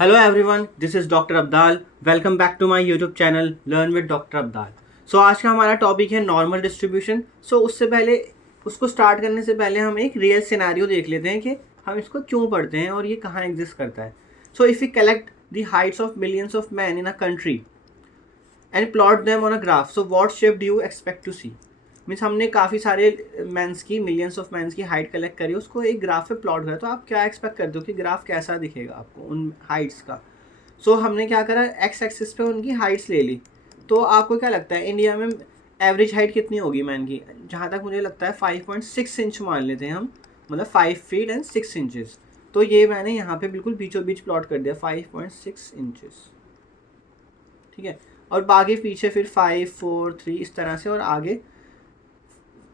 Hello everyone, this is doctor Abdal. Welcome back to my YouTube channel learn with doctor Abdal. So आज का हमारा topic है normal distribution. सो उससे पहले उसको स्टार्ट करने से पहले हम एक रियल सिनेरियो देख लेते हैं कि हम इसको क्यों पढ़ते हैं और ये कहाँ एग्जिस्ट करता है. So if you collect the heights of millions of man in a country and plot them on a graph, so what shape do you expect to see. Means हमने काफ़ी सारे मैंस की मिलियंस ऑफ मैंस की height collect करी, उसको एक graph पे plot करा, तो आप क्या एक्सपेक्ट करते हो कि ग्राफ कैसा दिखेगा आपको उन हाइट्स का. सो हमने क्या करा, एक्स एक्सिस पे उनकी हाइट्स ले ली. तो आपको क्या लगता है इंडिया में एवरेज हाइट कितनी होगी मैन की? जहाँ तक मुझे लगता है 5.6 इंच मान लेते हैं हम, मतलब 5 फीट एंड 6 इंचज़. तो ये मैंने यहाँ पे बिल्कुल बीचों बीच प्लॉट कर दिया 5.6 इंचज़. ठीक है, और बाकी पीछे फिर 5, 4, 3 इस तरह से, और आगे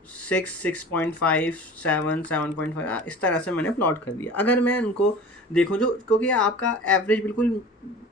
6, 6.5, 7, 7.5 इस तरह से मैंने प्लॉट कर दिया. अगर मैं उनको देखूँ जो, क्योंकि आपका एवरेज बिल्कुल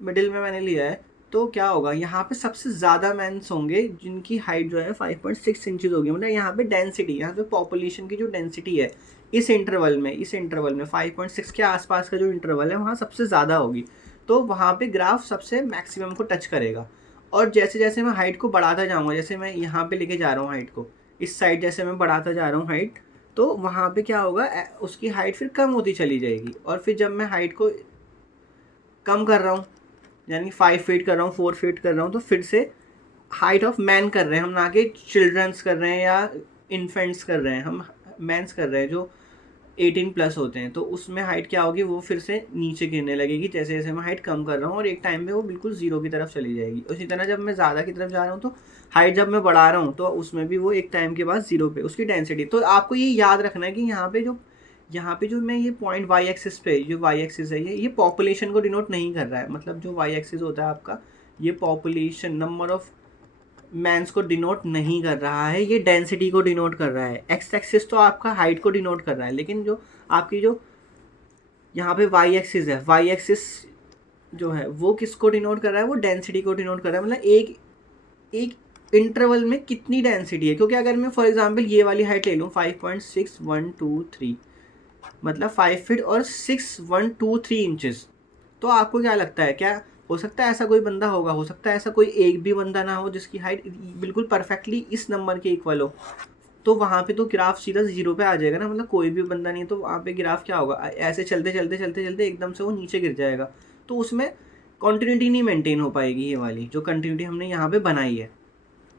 मिडिल में मैंने लिया है, तो क्या होगा यहाँ पे सबसे ज़्यादा मैंस होंगे जिनकी हाइट जो है 5.6 इंचज़ होगी. मतलब यहाँ पे डेंसिटी, यहाँ पे पॉपुलेशन की जो डेंसिटी है इस इंटरवल में 5.6 के आसपास का जो इंटरवल है वहाँ सबसे ज़्यादा होगी. तो वहाँ पे ग्राफ सबसे मैक्सिमम को टच करेगा. और जैसे जैसे मैं हाइट को बढ़ाता जाऊँगा, जैसे मैं यहाँ पे लेके जा रहा हूँ हाइट को, इस साइड जैसे मैं बढ़ाता जा रहा हूँ हाइट, तो वहाँ पे क्या होगा, उसकी हाइट फिर कम होती चली जाएगी. और फिर जब मैं हाइट को कम कर रहा हूँ, यानी 5 फीट कर रहा हूँ, 4 फीट कर रहा हूँ, तो फिर से हाइट ऑफ मैन कर रहे हैं हम, ना कि चिल्ड्रंस कर रहे हैं या इन्फेंट्स कर रहे हैं हम, मैंस कर रहे हैं जो 18 प्लस होते हैं. तो उसमें हाइट क्या होगी, वो फिर से नीचे गिरने लगेगी जैसे जैसे मैं हाइट कम कर रहा हूँ, और एक टाइम पे वो बिल्कुल ज़ीरो की तरफ चली जाएगी. उसी तरह जब मैं ज़्यादा की तरफ जा रहा हूँ, तो हाइट जब मैं बढ़ा रहा हूँ तो उसमें भी वो एक टाइम के बाद ज़ीरो पे उसकी डेंसिटी. तो आपको ये याद रखना है कि यहाँ पे जो मैं ये पॉइंट वाई एक्सिस पे, जो वाई एक्सिस है ये पॉपुलेशन को डिनोट नहीं कर रहा है. मतलब जो वाई एक्सिस होता है आपका, ये पॉपुलेशन नंबर ऑफ मैंस को डिनोट नहीं कर रहा है, ये डेंसिटी को डिनोट कर रहा है. एक्स एक्सिस तो आपका हाइट को डिनोट कर रहा है, लेकिन जो आपकी जो यहाँ पे वाई एक्सिस है, वाई एक्सिस जो है वो किसको डिनोट कर रहा है, वो डेंसिटी को डिनोट कर रहा है. मतलब एक एक इंटरवल में कितनी डेंसिटी है. क्योंकि अगर मैं फॉर एग्जांपल ये वाली हाइट ले लूँ 5.6123, मतलब 5 फीट और 6123 इंचज़, तो आपको क्या लगता है, क्या हो सकता है ऐसा कोई बंदा होगा, हो सकता है ऐसा कोई एक भी बंदा ना हो जिसकी हाइट बिल्कुल परफेक्टली इस नंबर के इक्वल हो? तो वहाँ पे तो ग्राफ सीधा ज़ीरो पे आ जाएगा ना. मतलब कोई भी बंदा नहीं है, तो वहाँ पे ग्राफ क्या होगा, ऐसे चलते चलते चलते चलते एकदम से वो नीचे गिर जाएगा. तो उसमें कॉन्टिन्यूटी नहीं मेंटेन हो पाएगी. ये वाली जो कंटिन्यूटी हमने यहाँ पे बनाई है,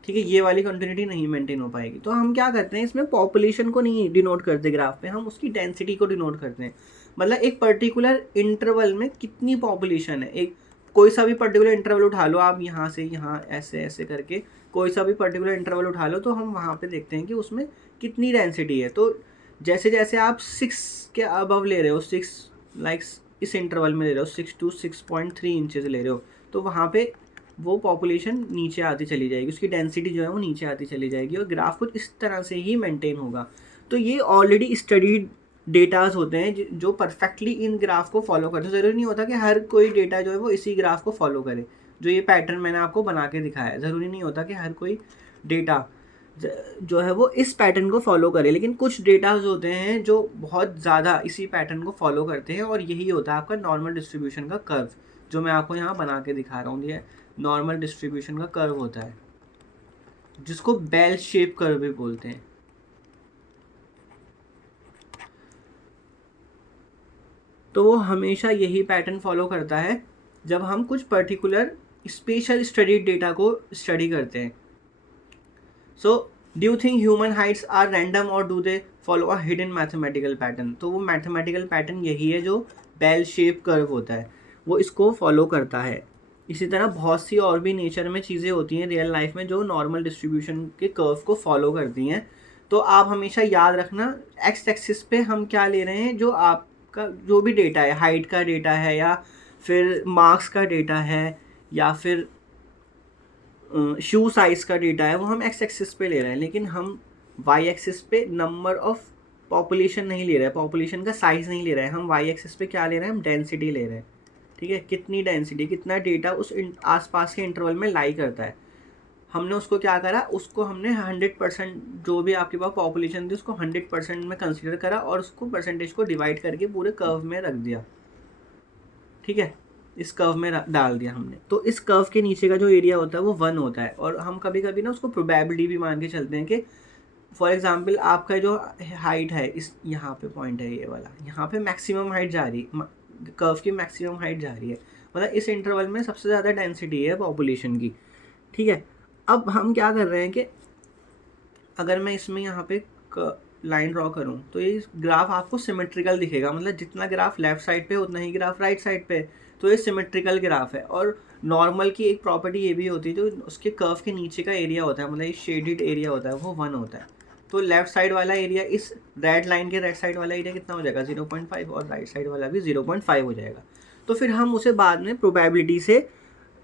ठीक है, ये वाली कंटिन्यूटी नहीं मेंटेन हो पाएगी. तो हम क्या करते हैं, इसमें पॉपुलेशन को नहीं डिनोट करते ग्राफ पे, हम उसकी डेंसिटी को डिनोट करते हैं. मतलब एक पर्टिकुलर इंटरवल में कितनी पॉपुलेशन है, एक कोई सा भी पर्टिकुलर इंटरवल उठा लो आप, यहाँ से यहाँ ऐसे ऐसे करके कोई सा भी पर्टिकुलर इंटरवल उठा लो, तो हम वहाँ पे देखते हैं कि उसमें कितनी डेंसिटी है. तो जैसे जैसे आप 6 के अबव ले रहे हो, 6 लाइक इस इंटरवल में ले रहे हो, 6 to 6.3 इंचज़ ले रहे हो, तो वहाँ पे वो पॉपुलेशन नीचे आती चली जाएगी, उसकी डेंसिटी जो है वो नीचे आती चली जाएगी, और ग्राफ कुछ इस तरह से ही मेंटेन होगा. तो ये ऑलरेडी स्टडीड डेटाज होते हैं जो परफेक्टली इन ग्राफ को फॉलो करते हैं. ज़रूरी नहीं होता कि हर कोई डेटा जो है वो इसी ग्राफ को फॉलो करे. जो ये पैटर्न मैंने आपको बना के दिखाया है, ज़रूरी नहीं होता कि हर कोई डेटा जो है वो इस पैटर्न को फॉलो करे, लेकिन कुछ डेटाज होते हैं जो बहुत ज़्यादा इसी पैटर्न को फॉलो करते हैं, और यही होता है आपका नॉर्मल डिस्ट्रीब्यूशन का कर्व, जो मैं आपको यहाँ बना के दिखा रहा हूँ. ये नॉर्मल डिस्ट्रीब्यूशन का कर्व होता है, जिसको बेल शेप कर्व भी बोलते हैं. तो वो हमेशा यही पैटर्न फॉलो करता है जब हम कुछ पर्टिकुलर स्पेशल स्टडीड डेटा को स्टडी करते हैं. So do you think human heights are random और do they follow a hidden mathematical pattern? तो वो मैथमेटिकल पैटर्न यही है जो बेल शेप कर्व होता है, वो इसको फॉलो करता है. इसी तरह बहुत सी और भी नेचर में चीज़ें होती हैं रियल लाइफ में जो नॉर्मल डिस्ट्रीब्यूशन के कर्व को फॉलो करती हैं. तो आप हमेशा याद रखना, एक्स एक्सिस पे हम क्या ले रहे हैं, जो आपका जो भी डेटा है, हाइट का डेटा है, या फिर मार्क्स का डेटा है, या फिर शू साइज़ का डेटा है, वो हम एक्स एक्सिस पे ले रहे हैं. लेकिन हम वाई एक्सिस पे नंबर ऑफ़ पॉपुलेशन नहीं ले रहे हैं, पॉपुलेशन का साइज़ नहीं ले रहे हैं. हम वाई एक्सिस पे क्या ले रहे हैं, हम डेंसिटी ले रहे हैं. ठीक है, कितनी डेंसिटी, कितना डेटा उस आसपास के इंटरवल में लाई करता है. हमने उसको क्या करा, उसको हमने 100%, जो भी आपके पास पॉपुलेशन थी उसको 100% में कंसिडर करा, और उसको परसेंटेज को डिवाइड करके पूरे कर्व में रख दिया. ठीक है, इस कर्व में डाल दिया हमने, तो इस कर्व के नीचे का जो एरिया होता है वो 1 होता है। और हम कभी कभी ना उसको प्रोबेबिलिटी भी मान के चलते हैं कि फॉर एग्जांपल आपका जो हाइट है, इस यहाँ पे पॉइंट है ये वाला, यहाँ पे मैक्सिमम हाइट जा रही, कर्व की मैक्सिमम हाइट जा रही है, मतलब इस इंटरवल में सबसे ज़्यादा डेंसिटी है पॉपुलेशन की, ठीक है। अब हम क्या कर रहे हैं कि अगर मैं इसमें यहाँ पे लाइन ड्रॉ करूँ तो ये ग्राफ आपको सिमेट्रिकल दिखेगा, मतलब जितना ग्राफ लेफ्ट साइड पे उतना ही ग्राफ राइट साइड पे, तो ये सिमेट्रिकल ग्राफ है। और नॉर्मल की एक प्रॉपर्टी ये भी होती है, जो उसके कर्व के नीचे का एरिया होता है, मतलब ये शेडेड एरिया होता है, वो 1 होता है। तो लेफ्ट साइड वाला एरिया, इस रेड लाइन के राइट साइड वाला एरिया कितना हो जाएगा, 0.5, और राइट साइड वाला भी 0.5 हो जाएगा। तो फिर हम उसे बाद में प्रोबेबिलिटी से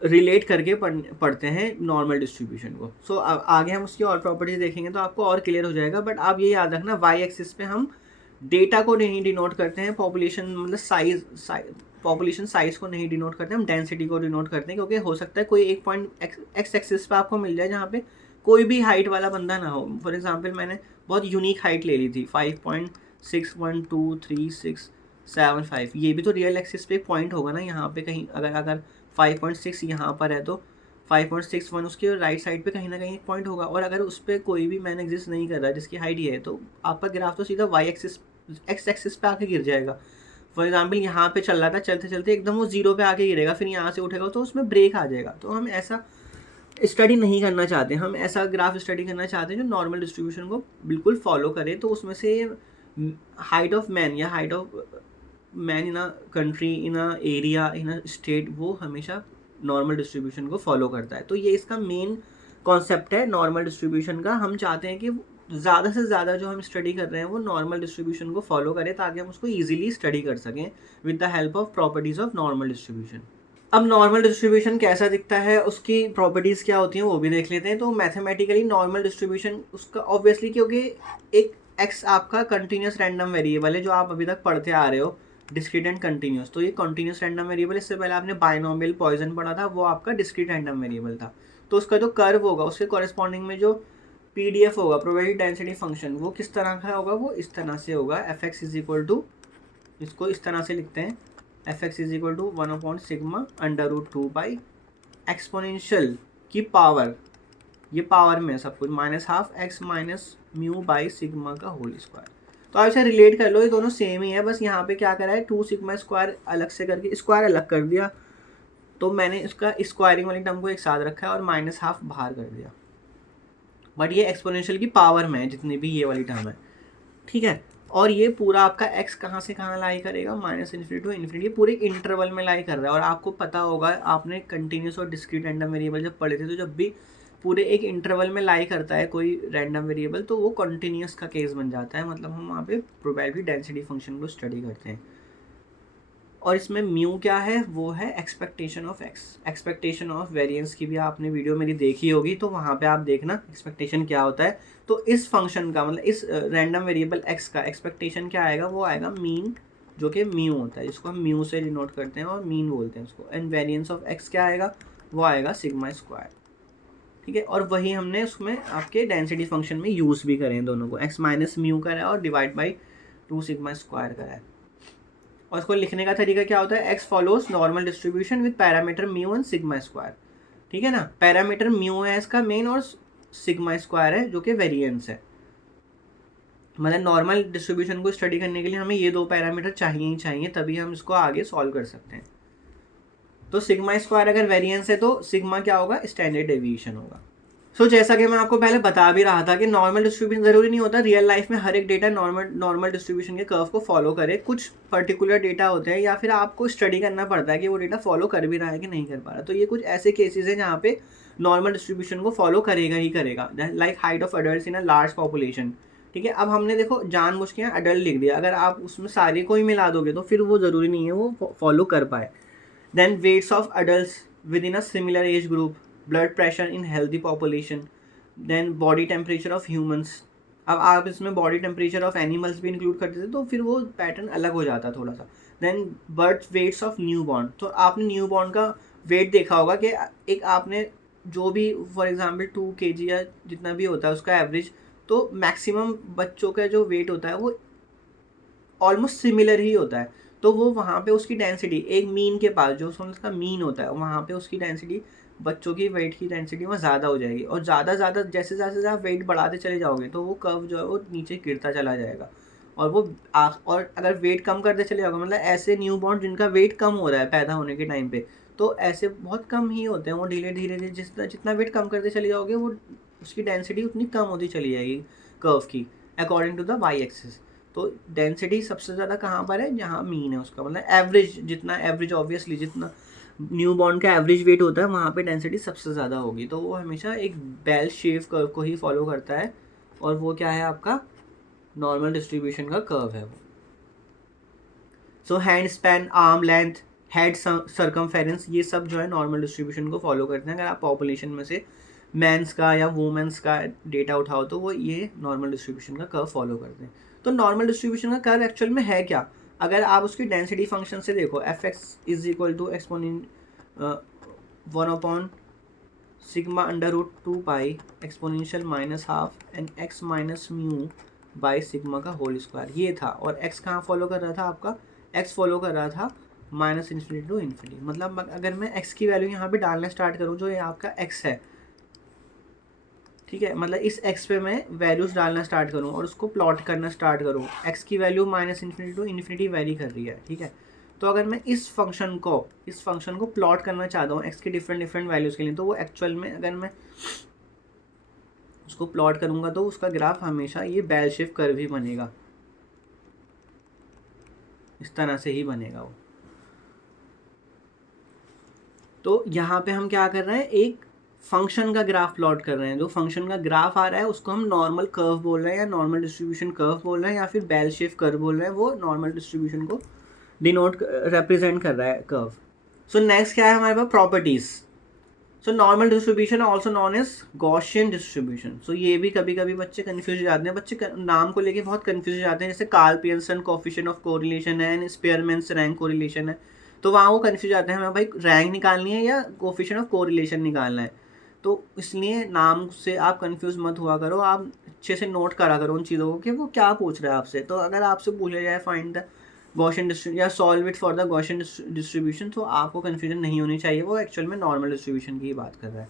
रिलेट करके पढ़ते हैं नॉर्मल डिस्ट्रीब्यूशन को। सो आगे हम उसकी और प्रॉपर्टीज देखेंगे तो आपको और क्लियर हो जाएगा। बट आप ये याद रखना, वाई एक्सिस पे हम डेटा को नहीं डिनोट करते हैं, पॉपुलेशन मतलब पॉपुलेशन साइज को नहीं डिनोट करते, हम डेंसिटी को डिनोट करते हैं, क्योंकि हो सकता है कोई एक पॉइंट एक्स एक्सिस पे आपको मिल जाए जहाँ पे कोई भी हाइट वाला बंदा ना हो। फॉर एग्जांपल मैंने बहुत यूनिक हाइट ले ली थी, 5.6123675, ये भी तो रियल एक्सिस पे एक पॉइंट होगा ना यहाँ पे कहीं। अगर 5.6 यहाँ पर है तो 5.61 उसके राइट साइड पे कहीं ना कहीं एक पॉइंट होगा। और अगर उस पर कोई भी मैन एग्जिस्ट नहीं कर रहा जिसकी हाइट ये है, तो आपका ग्राफ तो सीधा वाई एक्सिस एक्स एक्सिस पे आके गिर जाएगा। फॉर एग्जांपल यहाँ पे चल रहा था, चलते चलते एकदम वो 0 पे आके गिरेगा, फिर यहाँ से उठेगा तो उसमें ब्रेक आ जाएगा। तो हम ऐसा स्टडी नहीं करना चाहते, हम ऐसा ग्राफ स्टडी करना चाहते हैं जो नॉर्मल डिस्ट्रीब्यूशन को बिल्कुल फॉलो करे। तो उसमें से हाइट ऑफ मैन या height of man in a country, in a area, in a state, वो हमेशा नॉर्मल डिस्ट्रीब्यूशन को फॉलो करता है। तो ये इसका मेन कॉन्सेप्ट है नॉर्मल डिस्ट्रीब्यूशन का। हम चाहते हैं कि ज़्यादा से ज़्यादा जो हम स्टडी कर रहे हैं वो नॉर्मल डिस्ट्रीब्यूशन को फॉलो करें, ताकि हम उसको ईजिली स्टडी कर सकें with the help of properties of normal distribution. अब नॉर्मल डिस्ट्रीब्यूशन कैसा दिखता है, उसकी प्रॉपर्टीज़ क्या होती हैं वो भी देख लेते हैं। तो मैथमेटिकली नॉर्मल डिस्ट्रीब्यूशन उसका ऑब्वियसली, क्योंकि एक एक्स आपका कंटिन्यूस रैंडम वेरिएबल है जो आप अभी तक पढ़ते आ रहे हो, डिस्क्रीट एंड कंटिन्यूस। तो ये कंटिन्यूस रैंडम वेरिएबल, इससे पहले आपने बाइनोमियल पॉइजन पढ़ा था, वो आपका डिस्क्रीट रैंडम वेरिएबल था। तो उसका जो कर्व होगा उसके कॉरेस्पॉन्डिंग में जो पीडीएफ होगा, प्रोबेबिलिटी डेंसिटी फंक्शन, वो किस तरह का होगा, वो इस तरह से होगा। F X is equal to, इसको इस तरह से लिखते हैं, F X is equal to 1/σ√2 by exponential की पावर, ये पावर में सब कुछ, -12x minus mu by sigma का होल स्क्वायर। तो आप इसे रिलेट कर लो, ये दोनों सेम ही है, बस यहाँ पे क्या करा है, 2 सिग्मा स्क्वायर अलग से करके स्क्वायर अलग कर दिया। तो मैंने इसका स्क्वायरिंग वाली टर्म को एक साथ रखा है और -12 बाहर कर दिया। बट ये एक्सपोनेंशियल की पावर में है जितनी भी ये वाली टर्म है, ठीक है। और ये पूरा आपका x कहाँ से कहाँ लाई करेगा, -∞ टू इन्फिनिटी, पूरे इंटरवल में लाई कर रहा है। और आपको पता होगा, आपने कंटिन्यूस और डिस्क्रीट रैंडम वेरिएबल जब पढ़े थे, तो जब भी पूरे एक इंटरवल में लाई करता है कोई रैंडम वेरिएबल, तो वो कंटिन्यूस का केस बन जाता है, मतलब हम वहाँ पे प्रोबेबिलिटी डेंसिटी फंक्शन को स्टडी करते हैं। और इसमें म्यू क्या है, वो है expectation of x. Expectation of variance की भी आपने वीडियो मेरी देखी होगी, तो वहाँ पे आप देखना एक्सपेक्टेशन क्या होता है। तो इस फंक्शन का मतलब इस रैंडम वेरिएबल एक्स का एक्सपेक्टेशन क्या आएगा, वो आएगा मीन, जो कि म्यू होता है, जिसको हम म्यू से डिनोट करते हैं और मीन बोलते हैं उसको। एंड वेरिएंस ऑफ एक्स क्या आएगा, वो आएगा सिग्मा स्क्वायर, ठीक है। और वही हमने उसमें आपके डेंसिटी फंक्शन में यूज़ भी करें दोनों को, एक्स माइनस म्यू करा है और डिवाइड बाई 2 सिग्मा स्क्वायर करा है। और इसको लिखने का तरीका क्या होता है, x follows normal distribution with parameter mu and sigma square, ठीक है ना। पैरामीटर म्यू है इसका मेन, और सिग्मा स्क्वायर है जो कि वेरिएंस है। मतलब नॉर्मल डिस्ट्रीब्यूशन को स्टडी करने के लिए हमें ये 2 पैरामीटर चाहिए ही चाहिए, तभी हम इसको आगे सॉल्व कर सकते हैं। तो सिग्मा स्क्वायर अगर वेरिएंस है तो सिग्मा क्या होगा, स्टैंडर्ड डेविएशन होगा। सो जैसा कि मैं आपको पहले बता भी रहा था कि नॉर्मल डिस्ट्रीब्यूशन ज़रूरी नहीं होता रियल लाइफ में हर एक डेटा नॉर्मल डिस्ट्रीब्यूशन के कर्व को फॉलो करे। कुछ पर्टिकुलर डेटा होते हैं या फिर आपको स्टडी करना पड़ता है कि वो डेटा फॉलो कर भी रहा है कि नहीं कर पा रहा। तो ये कुछ ऐसे केसेस हैं जहाँ पे नॉर्मल डिस्ट्रीब्यूशन को फॉलो करेगा ही करेगा, like height of adult in a large population, ठीक है। अब हमने देखो जानबूझ के अडल्ट लिख दिया, अगर आप उसमें सारे को ही मिला दोगे तो फिर वो ज़रूरी नहीं है वो फॉलो कर पाए। Then weights of adult within a similar age group, blood pressure in healthy population, then body temperature of humans. अब आप इसमें बॉडी टेम्परेचर ऑफ एनिमल्स भी इंक्लूड करते थे तो फिर वो पैटर्न अलग हो जाता थोड़ा सा। Then birth weights of newborn, तो आपने न्यू बॉर्न का वेट देखा होगा कि एक आपने जो भी फॉर एग्जांपल 2 kg या जितना भी होता है उसका एवरेज, तो मैक्सिमम बच्चों का जो वेट होता है वो ऑलमोस्ट सिमिलर ही होता है। तो तो वो वहाँ पे उसकी डेंसिटी एक मीन के पास जो उसका मीन होता है वहाँ पे उसकी डेंसिटी बच्चों की वेट की डेंसिटी वहाँ ज़्यादा हो जाएगी, और ज़्यादा जैसे जैसे आप वेट बढ़ाते चले जाओगे तो वो कर्व जो है वो नीचे गिरता चला जाएगा, और वो और अगर वेट कम करते चले जाओगे, मतलब ऐसे न्यू बॉर्न जिनका वेट कम हो रहा है पैदा होने के टाइम पे, तो ऐसे बहुत कम ही होते हैं, वो धीरे धीरे जितना जितना वेट कम करते चले जाओगे वो उसकी डेंसिटी उतनी कम होती चली जाएगी कर्व की, according to the Y axis. तो डेंसिटी सबसे ज़्यादा कहाँ पर है, जहाँ मीन है उसका, मतलब एवरेज, जितना एवरेज ऑब्वियसली जितना न्यू बॉर्न का एवरेज वेट होता है वहाँ पे डेंसिटी सबसे ज़्यादा होगी। तो वो हमेशा एक बेल शेप कर्व को ही फॉलो करता है, और वो क्या है आपका नॉर्मल डिस्ट्रीब्यूशन का कर्व है वो। सो hand span, arm length, head circumference, ये सब जो है नॉर्मल डिस्ट्रीब्यूशन को फॉलो करते हैं। अगर आप पॉपुलेशन में से मेंस का या वुमेन्स का डेटा उठाओ तो वो ये नॉर्मल डिस्ट्रीब्यूशन का कर्व फॉलो करते हैं। तो नॉर्मल डिस्ट्रीब्यूशन का कर्व एक्चुअल में है क्या, अगर आप उसकी डेंसिटी फंक्शन से देखो, F X is equal to exponent 1/σ√2π exponential -12 and x minus mu by sigma का होल स्क्वायर, ये था। और x कहाँ फॉलो कर रहा था आपका, x फॉलो कर रहा था -∞ टू इन्फिनिटी। मतलब अगर मैं x की वैल्यू यहाँ पे डालना स्टार्ट करूँ, जो ये आपका x है, ठीक है, मतलब इस x पे मैं वैल्यूज़ डालना स्टार्ट करूँ और उसको प्लॉट करना स्टार्ट करूँ, x की वैल्यू -∞ टू इन्फिनिटी वेरी कर रही है, ठीक है। तो अगर मैं इस फंक्शन को प्लॉट करना चाहता हूँ x की डिफरेंट वैल्यूज़ के लिए, तो वो एक्चुअल में अगर मैं उसको प्लॉट करूँगा तो उसका ग्राफ हमेशा ये बेल शेप कर्व ही बनेगा, इस तरह से ही बनेगा वो। तो यहाँ पे हम क्या कर रहे हैं, एक फंक्शन का ग्राफ प्लॉट कर रहे हैं। जो फंक्शन का ग्राफ आ रहा है उसको हम नॉर्मल कर्व बोल रहे हैं, या नॉर्मल डिस्ट्रीब्यूशन कर्व बोल रहे हैं, या फिर बेल शेप कर्व बोल रहे हैं। वो नॉर्मल डिस्ट्रीब्यूशन को डिनोट रिप्रेजेंट कर रहा है कर्व। सो नेक्स्ट क्या है हमारे पास, properties. So normal distribution also known as Gaussian distribution. So ये भी कभी कभी बच्चे कन्फ्यूज हो जाते हैं, बच्चे नाम को लेके बहुत कन्फ्यूज हो जाते हैं। जैसे Karl Pearson coefficient of correlation है एंड स्पेयरमैन्स रैंक कोरिलेशन है, तो वहाँ वो कन्फ्यूज आते हैं, हमें भाई रैंक निकालनी है या कोएफिशिएंट ऑफ कोरिलेशन निकालना है। तो इसलिए नाम से आप कंफ्यूज मत हुआ करो, आप अच्छे से नोट करा करो उन चीज़ों को कि वो क्या पूछ रहा है आपसे। तो अगर आपसे पूछा जाए फाइंड द गॉसियन डिस्ट्रीब्यूशन या solve it for the Gaussian distribution, तो आपको कन्फ्यूजन नहीं होनी चाहिए, वो एक्चुअल में नॉर्मल डिस्ट्रीब्यूशन की बात कर रहा है।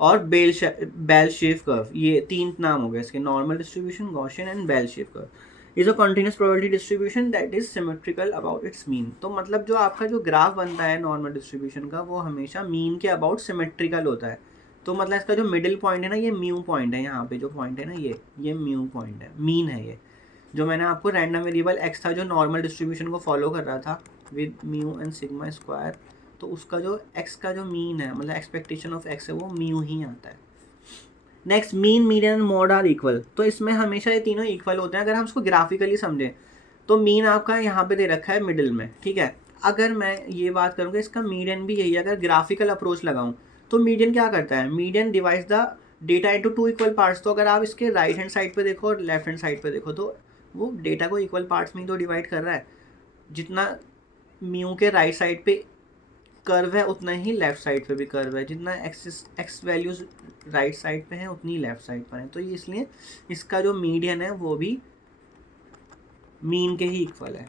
और बेल शेप कर्व, ये तीन नाम हो गए इसके, normal distribution, Gaussian and bell shape curve is a continuous probability distribution that is symmetrical about its mean. तो मतलब जो आपका जो ग्राफ बनता है नॉर्मल डिस्ट्रीब्यूशन का, वो हमेशा मीन के अबाउट सिमेट्रिकल होता है। तो मतलब इसका जो मिडिल पॉइंट है ना, ये म्यू पॉइंट है, यहाँ पे जो पॉइंट है ना, ये म्यू पॉइंट है, मीन है ये। जो मैंने आपको रैंडम वेरिएबल x था जो नॉर्मल डिस्ट्रीब्यूशन को फॉलो कर रहा था with mu and sigma square, तो उसका जो x का जो मीन है, मतलब एक्सपेक्टेशन ऑफ x है, वो म्यू ही आता है। Next, mean, median and mode are equal. तो इसमें हमेशा ये तीनों इक्वल होते हैं। अगर हम उसको ग्राफिकली समझें तो मीन आपका यहाँ पे दे रखा है मिडिल में, ठीक है। अगर मैं ये बात करूँगा इसका मीडियन भी यही है, अगर ग्राफिकल अप्रोच लगाऊँ तो मीडियन क्या करता है, median divides the data into two equal parts. तो अगर आप इसके राइट हैंड साइड पे देखो और लेफ्ट हैंड साइड पे देखो, तो वो डेटा को इक्वल पार्ट्स में ही तो डिवाइड कर रहा है। जितना म्यू के राइट साइड पे कर्व है उतना ही लेफ्ट साइड पे भी कर्व है, जितना एक्स वैल्यूज राइट साइड पे हैं उतनी लेफ्ट साइड पर है। तो ये इसलिए इसका जो मीडियन है वो भी मीन के ही इक्वल है।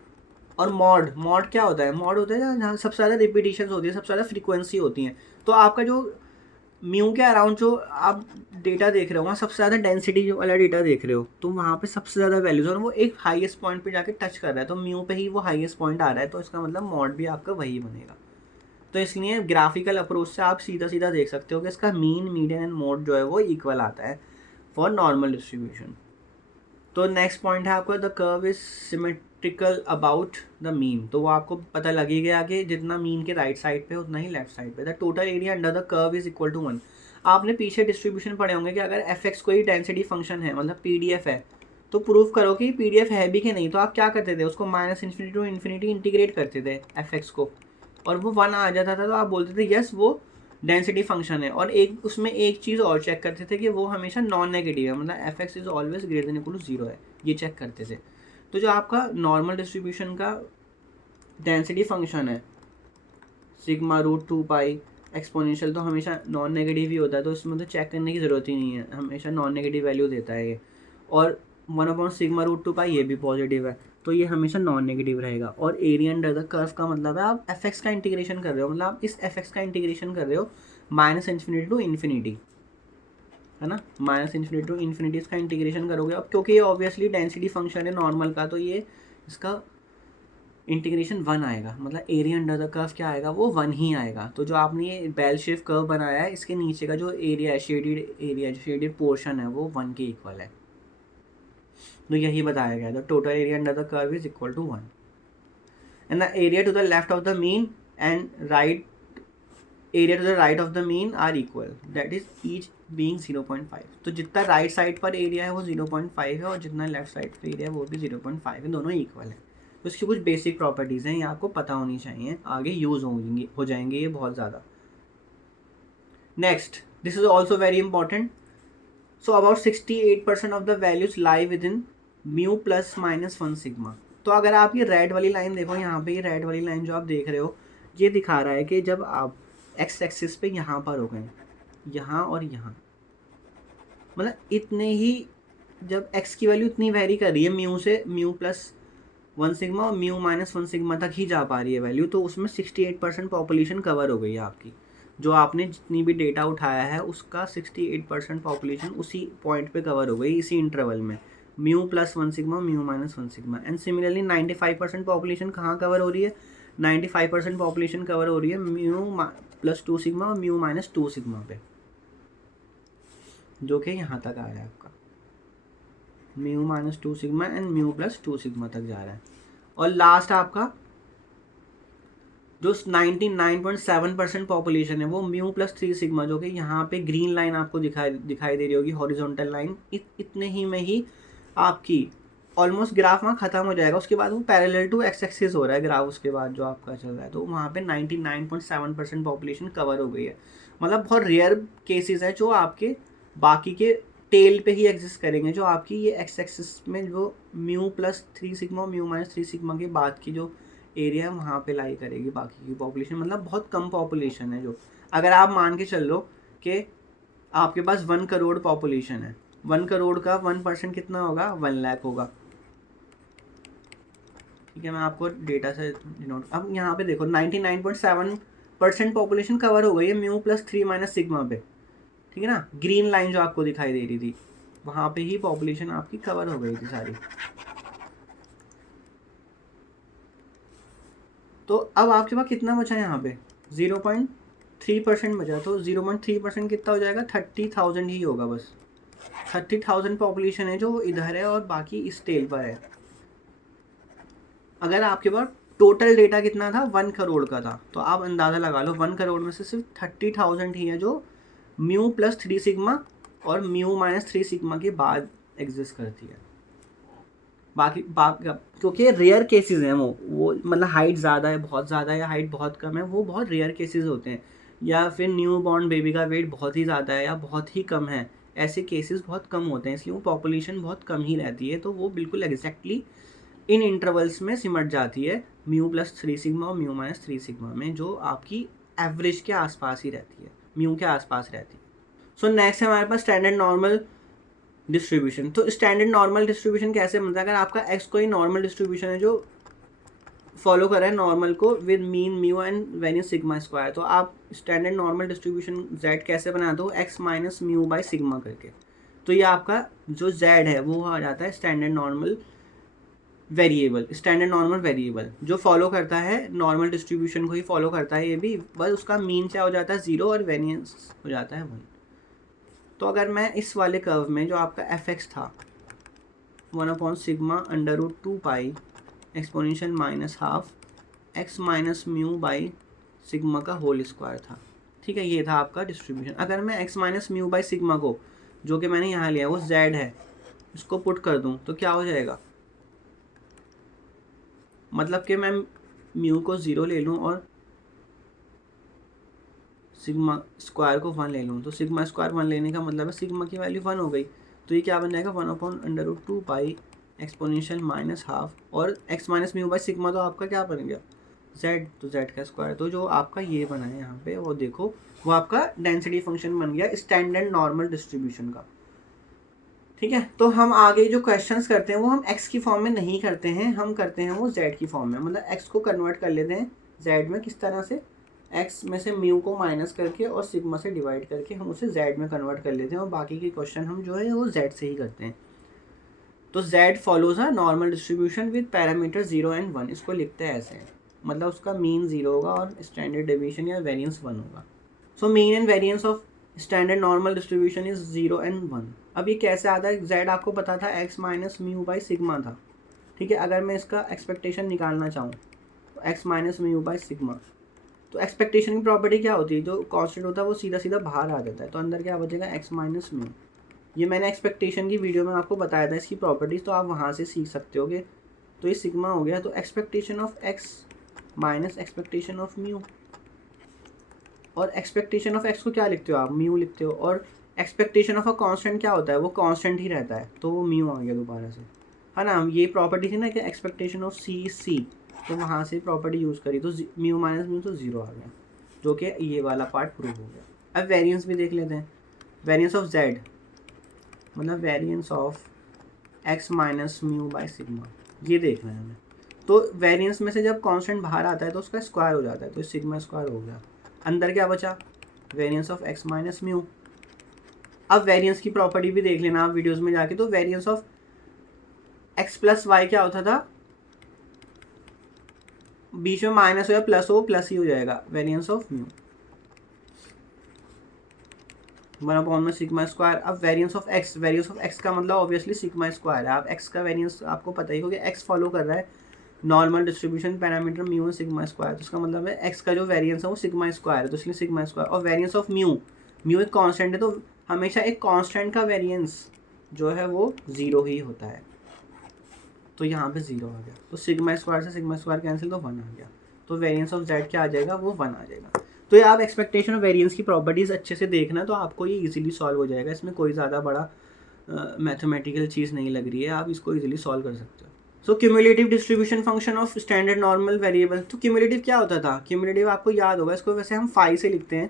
और मॉड क्या होता है, मॉड होता है जहाँ सबसे ज़्यादा रिपीटिशन होती है, सबसे ज़्यादा फ्रीक्वेंसी होती है। तो आपका जो म्यू के अराउंड जो आप डेटा देख रहे हो, वहाँ सबसे ज़्यादा डेंसिटी वाला डेटा देख रहे हो, तो वहाँ पे सबसे ज़्यादा वैल्यूज, और वो एक हाईएस्ट पॉइंट पे जाके टच कर रहा है, तो म्यू पे ही वो हाईएस्ट पॉइंट आ रहा है, तो इसका मतलब मॉड भी आपका वही बनेगा। तो इसलिए ग्राफिकल अप्रोच से आप सीधा देख सकते हो कि इसका मीन, मीडियन एंड मोड जो है वो इक्वल आता है फॉर नॉर्मल डिस्ट्रीब्यूशन। तो नेक्स्ट पॉइंट है आपका, the curve is symmetrical about the mean. तो वो आपको पता लग ही गया कि जितना मीन के राइट साइड पे उतना ही लेफ्ट साइड पे। The total area under the curve is equal to 1। आपने पीछे डिस्ट्रीब्यूशन पढ़े होंगे कि अगर एफ एक्स कोई डेंसिटी फंक्शन है, मतलब PDF है, तो प्रूव करो कि PDF है भी कि नहीं। तो आप क्या करते थे, उसको -∞ टू इन्फिनिटी इंटीग्रेट करते थे एफ एक्स को, और वो 1 आ जाता था, तो आप बोलते थे यस वो डेंसिटी फंक्शन है। और एक उसमें एक चीज़ और चेक करते थे कि वो हमेशा नॉन नेगेटिव है, मतलब F X is always greater than equal to 0 है, ये चेक करते थे। तो जो आपका नॉर्मल डिस्ट्रीब्यूशन का डेंसिटी फंक्शन है σ√2π एक्सपोनेंशियल, तो हमेशा नॉन नेगेटिव ही होता है, तो इसमें तो चेक करने की ज़रूरत ही नहीं है, हमेशा नॉन नेगेटिव वैल्यू देता है ये। और 1/σ√2π ये भी पॉजिटिव है, तो ये हमेशा नॉन नेगेटिव रहेगा। और एरिया अंडर द कर्व का मतलब है आप एफ एक्स का इंटीग्रेशन कर रहे हो, मतलब आप इस एफ एक्स का इंटीग्रेशन कर रहे हो माइनस इन्फिनिटी टू इन्फिनिटी, है ना, माइनस इन्फिनिटी टू इन्फिनिटी इसका इंटीग्रेशन करोगे। अब क्योंकि ये ऑब्वियसली डेंसिटी फंक्शन है नॉर्मल का, तो ये इसका इंटीग्रेशन 1 आएगा, मतलब एरिया अंडर द कर्व क्या आएगा, वो 1 ही आएगा। तो जो आपने ये बेल शेप कर्व बनाया है, इसके नीचे का जो एरिया है, शेडेड एरिया, जो शेडेड पोर्शन है, वो 1 के इक्वल है। तो यही बताया गया है, the total area under the curve is equal to 1 and the area to the left of the mean and right area to the right of the mean are equal, that is each being 0.5। तो जितना right side पर area है वो 0.5 है और जितना left side पर area है वो भी 0.5 है, दोनों इक्वल है। तो इसकी कुछ बेसिक प्रॉपर्टीज़ हैं, ये आपको पता होनी चाहिए, आगे यूज़ हो जाएंगे ये बहुत ज़्यादा। Next, this is also very important. So about 68% of the values lie with in mu plus minus 1 sigma. तो अगर आप ये रेड वाली लाइन देखो, यहाँ पे ये रेड वाली लाइन जो आप देख रहे हो, ये दिखा रहा है कि जब आप एक्स एक्सिस पे यहाँ पर हो गए, यहाँ और यहाँ, मतलब इतने ही, जब एक्स की वैल्यू इतनी वेरी कर रही है म्यू से म्यू प्लस 1 सिग्मा और म्यू माइनस 1 सिग्मा तक ही जा पा रही है वैल्यू, तो उसमें 68% पॉपुलेशन कवर हो गई है आपकी। जो आपने जितनी भी डेटा उठाया है उसका 68% पॉपुलेशन उसी पॉइंट पे कवर हो गई, इसी इंटरवल में, mu plus 1 sigma mu minus 1 sigma. And similarly 95% population कहाँ कवर हो रही है, 95% पॉपुलेशन कवर हो रही है म्यू प्लस 2 सिग्मा और म्यू माइनस 2 सिग्मा पे, जो कि यहाँ तक आया है आपका, mu minus 2 sigma and mu plus 2 sigma तक जा रहा है। और लास्ट आपका जो 99.7% पॉपुलेशन है वो म्यू प्लस 3 सिग्मा, जो कि यहाँ पे ग्रीन लाइन आपको दिखाई दे रही होगी, हॉरिजॉन्टल लाइन, इतने ही में ही आपकी ऑलमोस्ट ग्राफ वहाँ ख़त्म हो जाएगा। उसके बाद वो पैरेलल टू एक्स एक्सिस हो रहा है ग्राफ, उसके बाद जो आपका चल रहा है, तो वहाँ पे 99.7% पॉपुलेशन कवर हो गई है। मतलब बहुत रेयर केसेस है जो आपके बाकी के टेल पे ही एग्जिस्ट करेंगे, जो आपकी ये एक्स एक्सिस में जो mu plus 3 sigma mu minus 3 sigma के बाद की जो एरिया है वहाँ पे लाई करेगी बाकी की पॉपुलेशन। मतलब बहुत कम पॉपुलेशन है। जो अगर आप मान के चल लो कि आपके पास 1 करोड़ पॉपुलेशन है, 1 करोड़ का 1% कितना होगा, 1 लाख होगा। ठीक है, मैं आपको डेटा से नोट, अब यहाँ पे देखो 99.7% पॉपुलेशन कवर हो गई है म्यू प्लस 3 माइनस सिग्मा पे, ठीक है ना, ग्रीन लाइन जो आपको दिखाई दे रही थी वहाँ पे ही पॉपुलेशन आपकी कवर हो गई थी सारी। तो अब आपके पास कितना बचा है यहाँ पे, 0.3% बचा। तो 0.3% कितना हो जाएगा, 30,000 ही होगा बस। 30,000 पॉपुलेशन है जो इधर है और बाकी इस टेल पर है। अगर आपके पास टोटल डेटा कितना था, 1 करोड़ का था, तो आप अंदाज़ा लगा लो 1 करोड़ में से सिर्फ 30,000 ही है जो म्यू प्लस 3 सिग्मा और म्यू माइनस 3 सिग्मा के बाद एग्जिस्ट करती है। बाकी क्योंकि रेयर केसेस हैं वो मतलब हाइट ज़्यादा है, बहुत ज़्यादा है, या हाइट बहुत कम है, वो बहुत रेयर केसेस होते हैं। या फिर न्यू बॉर्न बेबी का वेट बहुत ही ज़्यादा है या बहुत ही कम है, ऐसे केसेस बहुत कम होते हैं, इसलिए वो पॉपुलेशन बहुत कम ही रहती है। तो वो बिल्कुल एग्जैक्टली इन इंटरवल्स में सिमट जाती है, म्यू प्लस 3 सिग्मा और म्यू माइनस 3 सिग्मा में, जो आपकी एवरेज के आसपास ही रहती है, म्यू के आसपास रहती है। सो नेक्स्ट है हमारे पास स्टैंडर्ड नॉर्मल डिस्ट्रीब्यूशन। तो स्टैंडर्ड नॉर्मल डिस्ट्रीब्यूशन कैसे बनता है, अगर आपका एक्स कोई नॉर्मल डिस्ट्रीब्यूशन है जो फॉलो कर रहा है नॉर्मल को with mean mu and venue sigma square, तो आप स्टैंडर्ड नॉर्मल डिस्ट्रीब्यूशन जेड कैसे बनाते हो, x minus mu by sigma करके। तो ये आपका जो जेड है वो आ जाता है standard normal variable, standard normal variable जो फॉलो करता है नॉर्मल डिस्ट्रीब्यूशन को ही फॉलो करता है ये भी, बस उसका मीन क्या हो जाता है 0 और वेरिएंस हो जाता है 1। तो अगर मैं इस वाले कर्व में जो आपका एफ एक्स था 1 sigma under root 2 pi exponential minus half X minus mu by sigma का होल स्क्वायर था, ठीक है, ये था आपका डिस्ट्रीब्यूशन। अगर मैं X minus mu by sigma को, जो कि मैंने यहाँ लिया वो जेड है, इसको पुट कर दूँ तो क्या हो जाएगा, मतलब कि मैं म्यू को 0 ले लूँ और सिग्मा स्क्वायर को 1 ले लूँ, तो सिग्मा स्क्वायर 1 लेने का मतलब है सिग्मा की वैल्यू 1 हो गई। तो ये क्या बन जाएगा 1/√2 पाई एक्सपोनेंशियल माइनस हाफ, और x minus mu by sigma तो आपका क्या बन गया जेड, तो जेड का स्क्वायर। तो जो आपका ये बना है यहाँ पे वो देखो, वो आपका डेंसिटी फंक्शन बन गया स्टैंडर्ड नॉर्मल डिस्ट्रीब्यूशन का, ठीक है। तो हम आगे जो क्वेश्चंस करते हैं वो हम x की फॉर्म में नहीं करते हैं, हम करते हैं वो z की फॉर्म में। मतलब x को कन्वर्ट कर लेते हैं z में। किस तरह से? x में से म्यू को माइनस करके और सिग्मा से डिवाइड करके हम उसे z में कन्वर्ट कर लेते हैं, और बाकी के क्वेश्चन हम जो है वो z से ही करते हैं। तो z follows a normal distribution with parameter 0 and 1। इसको लिखते हैं ऐसे, मतलब उसका मीन 0 होगा और स्टैंडर्ड डेविएशन या वेरिएंस 1 होगा। So mean and variance of standard normal distribution is 0 and 1। अब ये कैसे आता है? z आपको पता था x minus mu by sigma था, ठीक है। अगर मैं इसका एक्सपेक्टेशन निकालना चाहूँ तो x minus mu by sigma, तो एक्सपेक्टेशन की प्रॉपर्टी क्या होती है? जो कांस्टेंट होता है वो सीधा सीधा बाहर आ जाता है, तो अंदर क्या बचेगा? x minus mu. ये मैंने एक्सपेक्टेशन की वीडियो में आपको बताया था इसकी प्रॉपर्टीज़, तो आप वहाँ से सीख सकते होगे। तो ये सिग्मा हो गया, तो expectation of x minus expectation of mu, और एक्सपेक्टेशन ऑफ x को क्या लिखते हो आप? म्यू लिखते हो। और एक्सपेक्टेशन ऑफ अ कांस्टेंट क्या होता है? वो कांस्टेंट ही रहता है, तो वो म्यू आ गया दोबारा से, है ना। ये प्रॉपर्टी थी ना कि एक्सपेक्टेशन ऑफ सी सी, तो वहाँ से प्रॉपर्टी यूज़ करी तो म्यू माइनस म्यू तो 0 आ गया, जो कि ये वाला पार्ट प्रूव हो गया। अब वेरिएंस भी देख लेते हैं। वेरिएंस ऑफ z मतलब variance of x minus mu by sigma, ये देखना है हमें। तो वेरिएंस में से जब कांस्टेंट बाहर आता है तो उसका स्क्वायर हो जाता है, तो सिग्मा स्क्वायर हो गया। अंदर क्या बचा? Variance of x minus mu. अब वेरिएंस की प्रॉपर्टी भी देख लेना आप वीडियोस में जाके। तो variance of x plus Y क्या होता था? बीच में माइनस हो या प्लस हो, प्लस ही हो जाएगा। वेरिएंस ऑफ म्यू 1/, में सिग्मा स्क्वायर। अब variance of x, variance of x का मतलब ऑब्वियसली सिग्मा स्क्वायर है। आप x का वेरिएंस आपको पता ही होगा, x फॉलो कर रहा है नॉर्मल डिस्ट्रीब्यूशन पैरामीटर म्यू और सिग्मा स्क्वायर, तो इसका मतलब है x का जो वेरिएंस है वो सिग्मा स्क्वायर है, तो इसलिए सिग्मा स्क्वायर। और वेरिएंस ऑफ म्यू, म्यू एक कांस्टेंट है, तो हमेशा एक कांस्टेंट का वेरिएंस जो है वो 0 ही होता है, तो यहाँ पे 0 आ गया। तो सिग्मा स्क्वायर से सिग्मा स्क्वायर कैंसिल, तो 1 आ गया। तो वेरिएंस ऑफ z क्या आ जाएगा? वो 1 आ जाएगा। तो ये आप एक्सपेक्टेशन और वेरिएंस की प्रॉपर्टीज़ अच्छे से देखना, तो आपको ये इजीली सॉल्व हो जाएगा। इसमें कोई ज़्यादा बड़ा मैथमेटिकल चीज़ नहीं लग रही है, आप इसको इजीली सॉल्व कर सकते हो। So cumulative distribution function of standard normal variable. तो क्यूमुलेटिव क्या होता था? क्यूमुलेटिव आपको याद होगा, इसको वैसे हम फाई से लिखते हैं,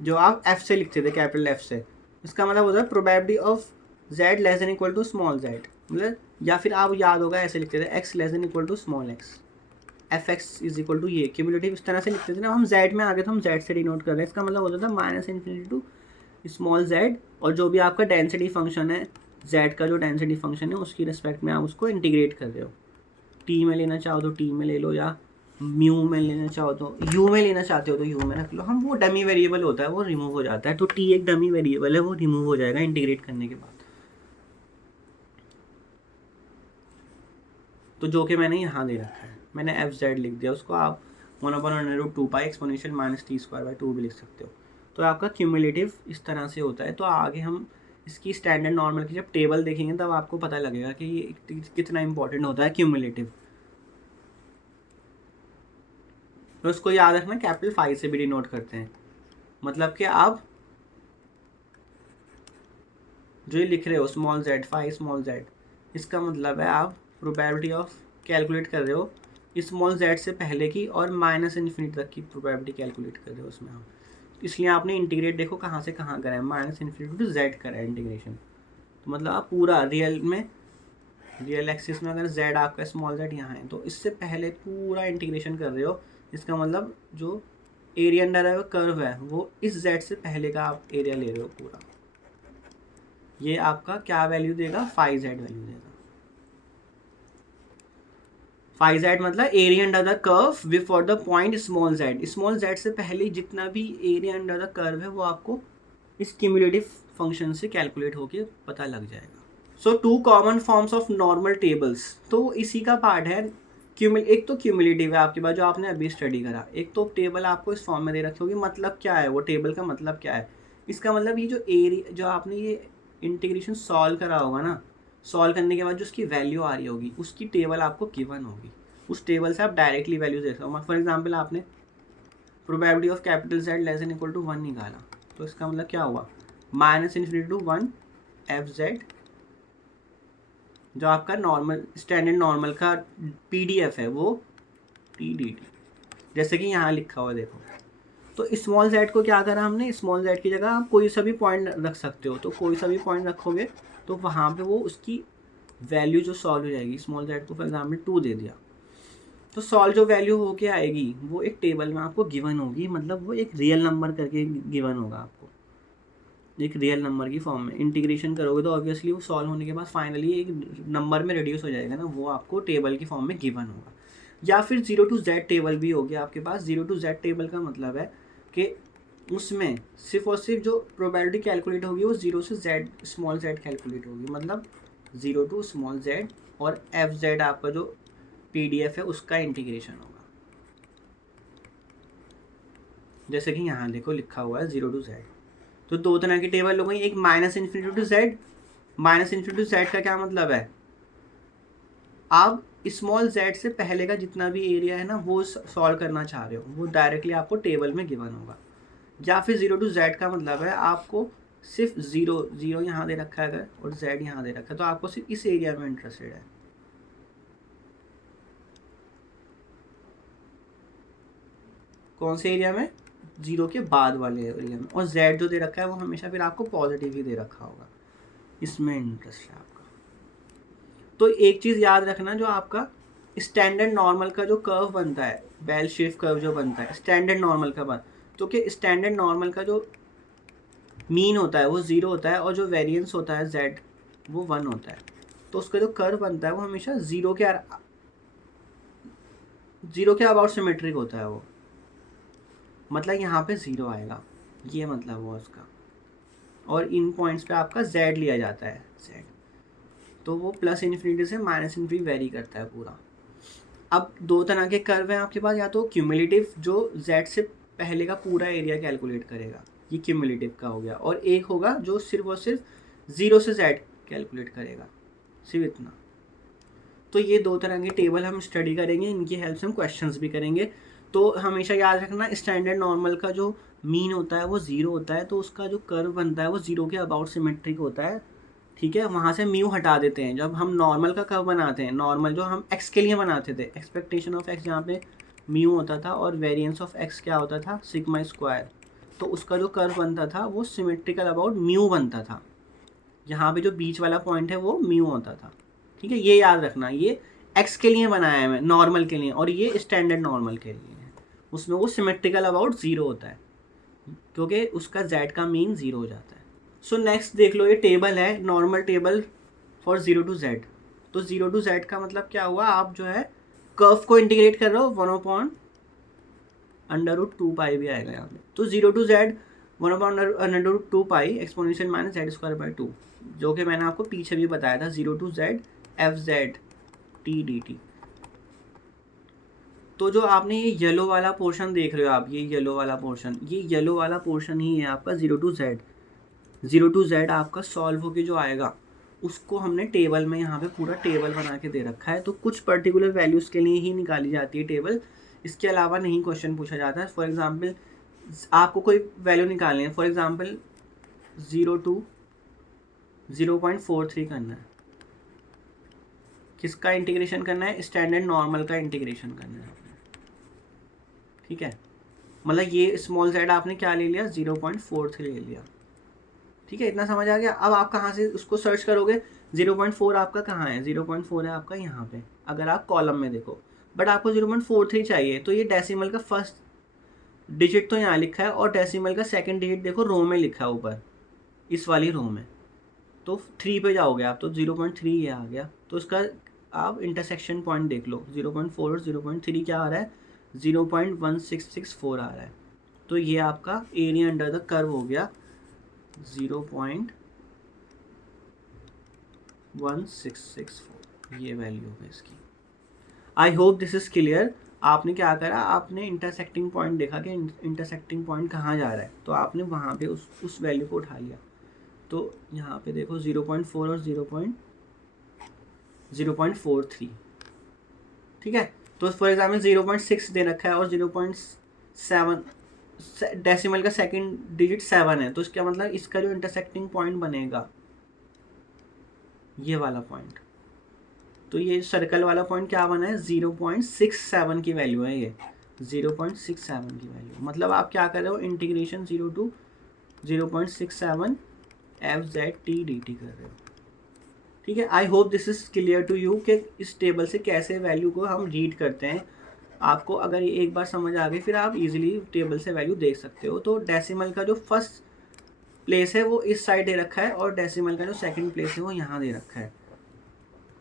जो आप f से लिखते थे, कैपिटल F से। इसका मतलब होता है probability of z less than equal to small z, मतलब, या फिर आप याद होगा ऐसे लिखते थे, x less than equal to small x, F X is equal to ये। क्यूमुलेटिव इस तरह से लिखते थे ना। हम z में आ गए तो हम z से डिनोट कर रहे हैं। इसका मतलब होता था minus infinity to small z, और जो भी आपका डेंसिटी फंक्शन है, z का जो डेंसिटी फंक्शन है उसकी रिस्पेक्ट में आप उसको इंटीग्रेट कर रहे हो। t में लेना चाहो तो t में ले लो, या म्यू में लेना चाहो तो u में लेना चाहते हो तो u में रख लो। हम वो डमी वेरिएबल होता है, वो रिमूव हो जाता है, तो t एक डमी वेरिएबल है, वो रिमूव हो जाएगा इंटीग्रेट करने के बाद। तो जो कि मैंने यहाँ दे रखा है, मैंने एफ जेड लिख दिया, उसको आप 1/√2 एक्सपोनेंशियल माइनस t²/2 भी लिख सकते हो। तो आपका क्यूमुलेटिव इस तरह से होता है। तो आगे हम इसकी स्टैंडर्ड नॉर्मल की जब टेबल देखेंगे तब आपको पता लगेगा कि ये कितना इंपॉर्टेंट होता है क्यूमुलेटिव। तो उसको याद रखना, कैपिटल फाई से भी डिनोट करते हैं। मतलब कि आप जो ये लिख रहे हो small z, phi small z, इसका मतलब है आप प्रोबेबिलिटी ऑफ कैलकुलेट कर रहे हो स्मॉल z से पहले की, और माइनस इन्फिनिटी तक की प्रोबेबिलिटी कैलकुलेट कर रहे हो उसमें आप। इसलिए आपने इंटीग्रेट देखो कहाँ से कहाँ करा है, माइनस इन्फिनिटी टू z करा है इंटीग्रेशन। तो मतलब आप पूरा रियल एक्सिस में अगर z आपका स्मॉल z यहाँ है, तो इससे पहले पूरा इंटीग्रेशन कर रहे हो। इसका मतलब जो एरिया अंडर है कर्व है वो इस z से पहले का आप एरिया ले रहे हो पूरा। ये आपका क्या वैल्यू देगा? फाई जेड वैल्यू देगा। फाई जेड मतलब area under the curve before the point small Z. Small Z से पहले जितना भी एरिया अंडर द कर्व है वो आपको इस क्यूमुलेटिव फंक्शन से कैलकुलेट होके पता लग जाएगा। सो 2 common forms of normal tables, तो इसी का पार्ट है। एक तो क्यूमुलेटिव है आपके पास जो आपने अभी स्टडी करा, एक तो टेबल आपको इस फॉर्म में दे रखी होगी। मतलब क्या है वो टेबल का? मतलब क्या है इसका? मतलब ये जो एरिया, जो आपने ये इंटीग्रेशन सॉल्व करा होगा ना, सॉल्व करने के बाद जो उसकी वैल्यू आ रही होगी उसकी टेबल आपको गिवन होगी। उस टेबल से आप डायरेक्टली वैल्यू देख सकते हो। फॉर एग्जांपल आपने probability of capital Z less than equal to 1 निकाला, तो इसका मतलब क्या हुआ? Minus infinity to 1 F Z, जो आपका नॉर्मल स्टैंडर्ड नॉर्मल का PDF है वो TDT, जैसे कि यहाँ लिखा हुआ देखो। तो स्मॉल z को क्या करा हमने, स्मॉल z की जगह आप कोई सा भी पॉइंट रख सकते हो, तो कोई सा भी पॉइंट रखोगे तो वहाँ पे वो उसकी वैल्यू जो सॉल्व हो जाएगी, स्मॉल z को फॉर एग्जाम्पल 2 दे दिया, तो सॉल्व जो वैल्यू होके आएगी वो एक टेबल में आपको गिवन होगी, मतलब वो एक रियल नंबर करके गिवन होगा आपको, एक रियल नंबर की फॉर्म में। इंटीग्रेशन करोगे तो ऑब्वियसली वो सॉल्व होने के बाद फाइनली एक नंबर में रिड्यूस हो जाएगा ना, वो आपको टेबल की फॉर्म में गिवन होगा। या फिर 0 to z टेबल भी हो गया आपके पास। 0 to z टेबल का मतलब है कि उसमें सिर्फ और सिर्फ जो प्रोबेबिलिटी कैलकुलेट होगी वो 0 से z स्मॉल z कैलकुलेट होगी, मतलब 0 to स्मॉल z, और fz आपका जो PDF है उसका इंटीग्रेशन होगा। जैसे कि यहाँ देखो लिखा हुआ है 0 to z, तो दो तरह की टेबल हो गई, एक -∞ to z। -∞ to z का क्या मतलब है, आप स्मॉल z से पहले का जितना भी एरिया है ना वो सॉल्व करना चाह रहे हो, वो डायरेक्टली आपको टेबल में गिवन होगा। या फिर 0 to z का मतलब है आपको सिर्फ 0 यहाँ दे रखा है अगर, और z यहाँ दे रखा है, तो आपको सिर्फ इस एरिया में इंटरेस्टेड है। कौन से एरिया में, 0 के बाद वाले एरिया में, और z जो दे रखा है वो हमेशा फिर आपको पॉजिटिव ही दे रखा होगा, इसमें इंटरेस्ट है आपका। तो एक चीज़ याद रखना, जो आपका स्टैंडर्ड नॉर्मल का जो कर्व बनता है, बेल शेप कर्व जो बनता है स्टैंडर्ड नॉर्मल का बन, तो कि स्टैंडर्ड नॉर्मल का जो मीन होता है वो 0 होता है, और जो वेरिएंस होता है z वो 1 होता है। तो उसका जो कर्व बनता है वो हमेशा 0 के अबाउट सिमेट्रिक होता है वो, मतलब यहाँ पे 0 आएगा, ये मतलब हुआ उसका। और इन पॉइंट्स पे आपका z लिया जाता है, z, तो वो +∞ से -∞ वेरी करता है पूरा। अब दो तरह के कर्व हैं आपके पास, या तो क्यूमुलेटिव जो z से पहले का पूरा एरिया कैलकुलेट करेगा, ये क्यूमुलेटिव का हो गया, और एक होगा जो सिर्फ और सिर्फ 0 से z कैलकुलेट करेगा, सिर्फ इतना। तो ये दो तरह के टेबल हम स्टडी करेंगे, इनकी हेल्प से हम क्वेश्चंस भी करेंगे। तो हमेशा याद रखना, स्टैंडर्ड नॉर्मल का जो मीन होता है वो 0 होता है, तो उसका जो कर्व बनता है वो 0 के अबाउट सिमेट्रिक होता है, ठीक है। वहाँ से म्यू हटा देते हैं जब हम नॉर्मल का कर्व बनाते हैं, नॉर्मल जो हम x के लिए बनाते थे, एक्सपेक्टेशन ऑफ x जहाँ पे म्यू होता था और वेरिएंस ऑफ x क्या होता था, सिग्मा स्क्वायर, तो उसका जो कर्व बनता था वो सिमेट्रिकल अबाउट म्यू बनता था, यहाँ पे जो बीच वाला पॉइंट है वो म्यू होता था, ठीक है। ये याद रखना, ये x के लिए बनाया है मैं, नॉर्मल के लिए, और ये स्टैंडर्ड नॉर्मल के लिए है, उसमें वो सिमेट्रिकल अबाउट 0 होता है, क्योंकि उसका z का मीन 0 हो जाता है। सो नेक्स्ट देख लो, ये टेबल है normal table for 0 to z। तो 0 to z का मतलब क्या हुआ, आप जो है कर्व को इंटीग्रेट कर रहे हो, 1/√2π भी आएगा यहाँ पे। तो 0 to z 1/√2π एक्सपोनेंशियल -z²/2, जो कि मैंने आपको पीछे भी बताया था, 0 to z fz t dt। तो जो आपने ये येलो वाला पोर्शन देख रहे हो आप, ये येलो वाला पोर्शन ही है आपका 0 to z। 0 to z आपका सॉल्व होके जो आएगा उसको हमने टेबल में यहाँ पे पूरा टेबल बना के दे रखा है। तो कुछ पर्टिकुलर वैल्यूज़ के लिए ही निकाली जाती है टेबल, इसके अलावा नहीं क्वेश्चन पूछा जाता है। फॉर एग्जांपल आपको कोई वैल्यू निकालनी है, फॉर एग्जांपल 0 to 0.43 करना है, किसका इंटीग्रेशन करना है, स्टैंडर्ड नॉर्मल का इंटीग्रेशन करना है, ठीक है। मतलब ये स्मॉल z आपने क्या ले लिया, 0.43 ले लिया, ठीक है। इतना समझ आ गया। अब आप कहाँ से उसको सर्च करोगे, 0.4 आपका कहाँ है, 0.4 है आपका यहाँ पे, अगर आप कॉलम में देखो, बट आपको 0.43 चाहिए, तो ये डेसिमल का फर्स्ट डिजिट तो यहाँ लिखा है, और डेसिमल का सेकंड डिजिट देखो रो में लिखा है ऊपर, इस वाली रो में, तो 3 पे जाओगे आप, तो 0.3 ये आ गया। तो इसका आप इंटरसेक्शन पॉइंट देख लो, 0.4 और 0.3 क्या आ रहा है, 0.1664 आ रहा है। तो ये आपका एरिया अंडर द कर्व हो गया 0.1664, ये वैल्यू है इसकी। आई होप दिस इज़ क्लियर। आपने क्या करा, आपने इंटरसेक्टिंग पॉइंट देखा कि इंटरसेक्टिंग पॉइंट कहाँ जा रहा है, तो आपने वहाँ पे उस वैल्यू को उठा लिया। तो यहाँ पे देखो 0.4 और 0.43, ठीक है। तो फॉर एग्जाम्पल 0.6 दे रखा है और 0.7 डेसिमल का सेकंड डिजिट 7 है, तो इसका मतलब इसका जो इंटरसेक्टिंग पॉइंट बनेगा ये वाला पॉइंट, तो ये सर्कल वाला पॉइंट क्या बना है, 0.67 की वैल्यू है ये, 0.67 की वैल्यू, मतलब आप क्या कर रहे हो, इंटीग्रेशन 0 to 0.67 FZT/dt कर रहे हो। ठीक है, I hope this is clear to you कि इस टेबल से कैसे वैल्यू को हम रीड करते हैं। आपको अगर ये एक बार समझ आ गई फिर आप इजीली टेबल से वैल्यू देख सकते हो। तो डेसिमल का जो फर्स्ट प्लेस है वो इस साइड दे रखा है और डेसिमल का जो सेकंड प्लेस है वो यहाँ दे रखा है।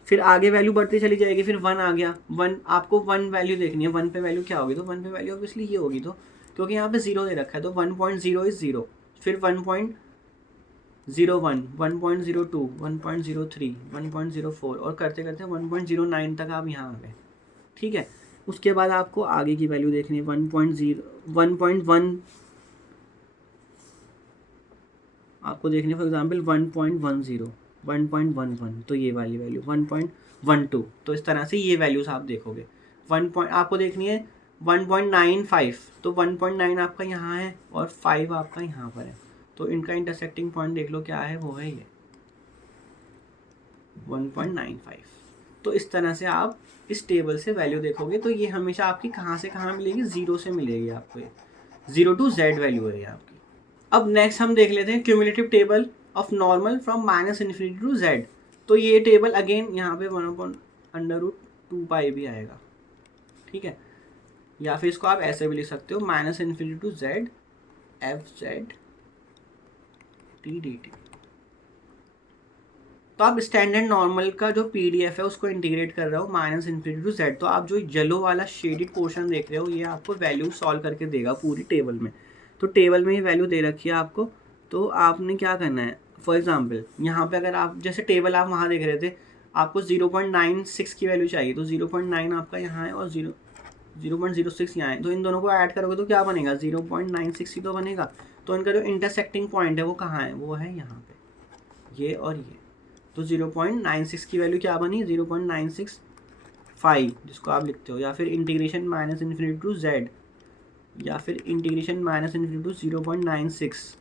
फिर आगे वैल्यू बढ़ती चली जाएगी, फिर 1 आ गया, 1 आपको 1 वैल्यू देखनी है, 1 पे वैल्यू क्या होगी, तो 1 पे वैल्यू ऑब्वियसली ये होगी, तो क्योंकि यहाँ पे 0 दे रखा है तो 1.0 इज 0, फिर 1.01, 1.02, 1.03, 1.04 और करते करते 1.09 तक आप यहाँ आ गए। ठीक है, उसके बाद आपको आगे की वैल्यू देखनी है 1.1 आपको देखनी है, फॉर एग्जांपल 1.10, 1.11, तो ये वाली वैल्यू 1.12, तो इस तरह से ये वैल्यूज आप देखोगे। आपको देखनी है 1.95, तो 1.9 आपका यहाँ है और 5 आपका यहाँ पर है, तो इनका इंटरसेक्टिंग पॉइंट देख लो क्या है, वो है ये 1.95। तो इस तरह से आप इस टेबल से वैल्यू देखोगे, तो ये हमेशा आपकी कहाँ से कहाँ मिलेगी, 0 से मिलेगी आपको, ये 0 to Z वैल्यू है ये आपकी। अब नेक्स्ट हम देख लेते हैं cumulative table of normal from -∞ to Z। तो ये टेबल अगेन यहाँ पे 1/√2π भी आएगा। ठीक है, या फिर इसको आप ऐसे भी लिख सकते हो -∞ टू Z FZT/dt। तो आप स्टैंडर्ड नॉर्मल का जो PDF है उसको इंटीग्रेट कर रहे हो -∞ टू Z। तो आप जो येलो वाला शेडेड पोर्शन देख रहे हो ये आपको वैल्यू सॉल्व करके देगा पूरी टेबल में। तो टेबल में ही वैल्यू दे रखी है आपको, तो आपने क्या करना है, फॉर एग्जांपल यहाँ पे अगर आप जैसे टेबल आप वहाँ देख रहे थे, आपको 0.96 की वैल्यू चाहिए, तो 0.9 आपका यहाँ है और 0.06 यहाँ है, तो इन दोनों को ऐड करोगे तो क्या बनेगा, 0.96 ही तो बनेगा। तो इनका जो इंटरसेक्टिंग पॉइंट है वो कहाँ है, वो है यहाँ पे, ये और ये। तो 0.96 की वैल्यू क्या बनी, 0.965, जिसको आप लिखते हो, या फिर इंटीग्रेशन -∞ टू Z, या फिर इंटीग्रेशन -∞ टू 0.96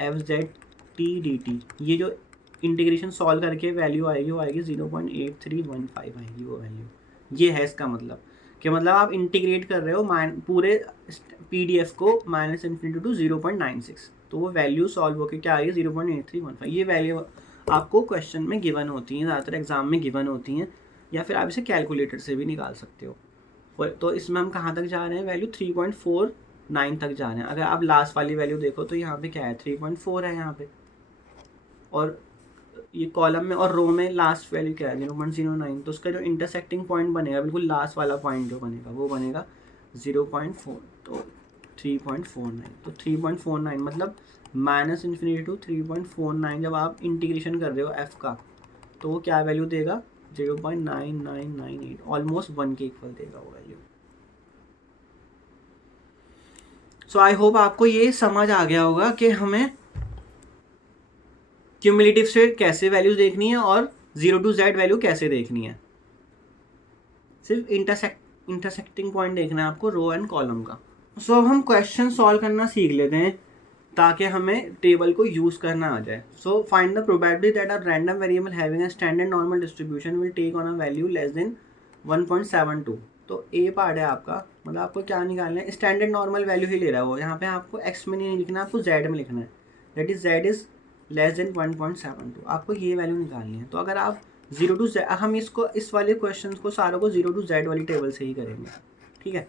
FZT/dt। ये जो इंटीग्रेशन सॉल्व करके वैल्यू आएगी वो आएगी 0.8315 आएगी वो वैल्यू। ये है इसका मतलब कि मतलब आप इंटीग्रेट कर रहे हो पूरे PDF को -∞ टू 0.96, तो वो वैल्यू सॉल्व होकर क्या आएगी 0.8315। ये वैल्यू आपको क्वेश्चन में गिवन होती हैं, ज़्यादातर एग्जाम में गिवन होती हैं, या फिर आप इसे कैलकुलेटर से भी निकाल सकते हो। तो इसमें हम कहाँ तक जा रहे हैं, वैल्यू 3.49 तक जा रहे हैं। अगर आप लास्ट वाली वैल्यू देखो तो यहाँ पे क्या है, 3.4 है यहाँ पे, और ये कॉलम में और रो में लास्ट वैल्यू क्या है, 0.09। तो उसका जो इंटरसेक्टिंग पॉइंट बनेगा, बिल्कुल लास्ट वाला पॉइंट जो बनेगा वो बनेगा 0.4, तो 3.49। तो 3.49 मतलब -∞ टू 3.49 जब आप इंटीग्रेशन कर रहे हो f का, तो वो क्या वैल्यू देगा, 0.9998, ऑलमोस्ट 1 के इक्वल देगा वो वैल्यू। सो आई होप आपको ये समझ आ गया होगा कि हमें क्यूमुलेटिव से कैसे वैल्यूज देखनी है और 0 to Z वैल्यू कैसे देखनी है। सिर्फ इंटरसेक्टिंग पॉइंट देखना है आपको रो एंड कॉलम का। सो अब हम क्वेश्चन सॉल्व करना सीख लेते हैं ताकि हमें टेबल को यूज़ करना आ जाए। So find the probability that a random variable having a standard normal distribution will take on a value less than 1.72। तो ए पार्ट है आपका, मतलब आपको क्या निकालना है, स्टैंडर्ड नॉर्मल वैल्यू ही ले रहा है वो, यहाँ पे आपको एक्स में नहीं लिखना, आपको जेड में लिखना है, that is Z is less than 1.72, आपको ये वैल्यू निकालनी है। तो अगर आप 0 to Z, हम इसको इस वाले क्वेश्चन को सारों को 0 to Z वाली टेबल से ही करेंगे। ठीक है,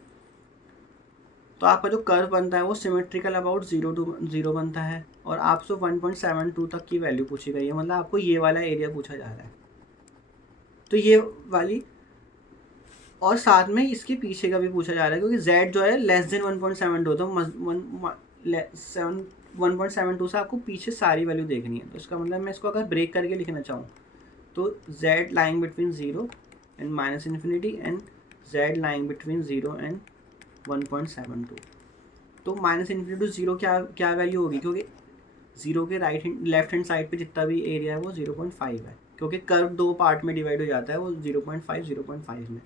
तो आपका जो कर्व बनता है वो सिमेट्रिकल अबाउट 0 to 0 बनता है, और आपसे 1.72 तक की वैल्यू पूछी गई है, मतलब आपको ये वाला एरिया पूछा जा रहा है, तो ये वाली, और साथ में इसके पीछे का भी पूछा जा रहा है, क्योंकि Z जो है लेस देन 1.72, तो 1.72 से आपको पीछे सारी वैल्यू देखनी है। तो इसका मतलब मैं इसको अगर ब्रेक करके लिखना चाहूँ तो Z lying between 0 and -∞ and Z lying between 0 and 1.72। तो -∞ टू 0 क्या वैल्यू होगी, क्योंकि 0 के लेफ्ट हैंड साइड पे जितना भी एरिया है वो 0.5 है, क्योंकि कर्व 2 पार्ट में डिवाइड हो जाता है, वो 0.5 में,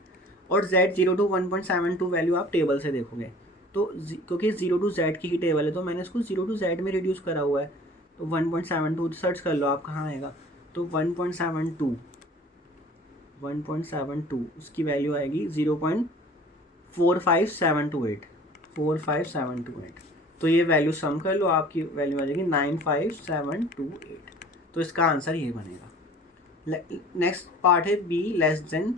और Z 0 to 1.72 वैल्यू आप टेबल से देखोगे। तो क्योंकि 0 to Z की ही टेबल है तो मैंने इसको 0 to Z में रिड्यूस करा हुआ है, तो 1.72 सर्च कर लो आप कहाँ आएगा, तो 1.72 उसकी वैल्यू आएगी 45728, 45728। तो ये वैल्यू सम कर लो, आपकी वैल्यू आ जाएगी 95728। तो इसका आंसर ये बनेगा। नेक्स्ट पार्ट है बी लेस देन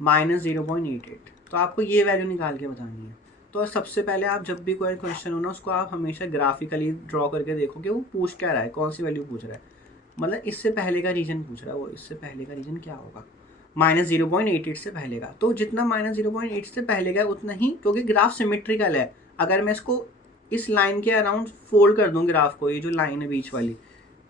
-0.88। तो आपको ये वैल्यू निकाल के बतानी है। तो सबसे पहले आप जब भी कोई क्वेश्चन हो ना, उसको आप हमेशा ग्राफिकली ड्रॉ करके देखो कि वो पूछ क्या रहा है, कौन सी वैल्यू पूछ रहा है। मतलब इससे पहले का रीजन पूछ रहा है वो, इससे पहले का रीजन क्या होगा, -0.88 से पहले का। तो जितना -0.8 से पहले का उतना ही, क्योंकि ग्राफ सिमेट्रिकल है। अगर मैं इसको इस लाइन के अराउंड फोल्ड कर दूं ग्राफ को, ये जो लाइन है बीच वाली,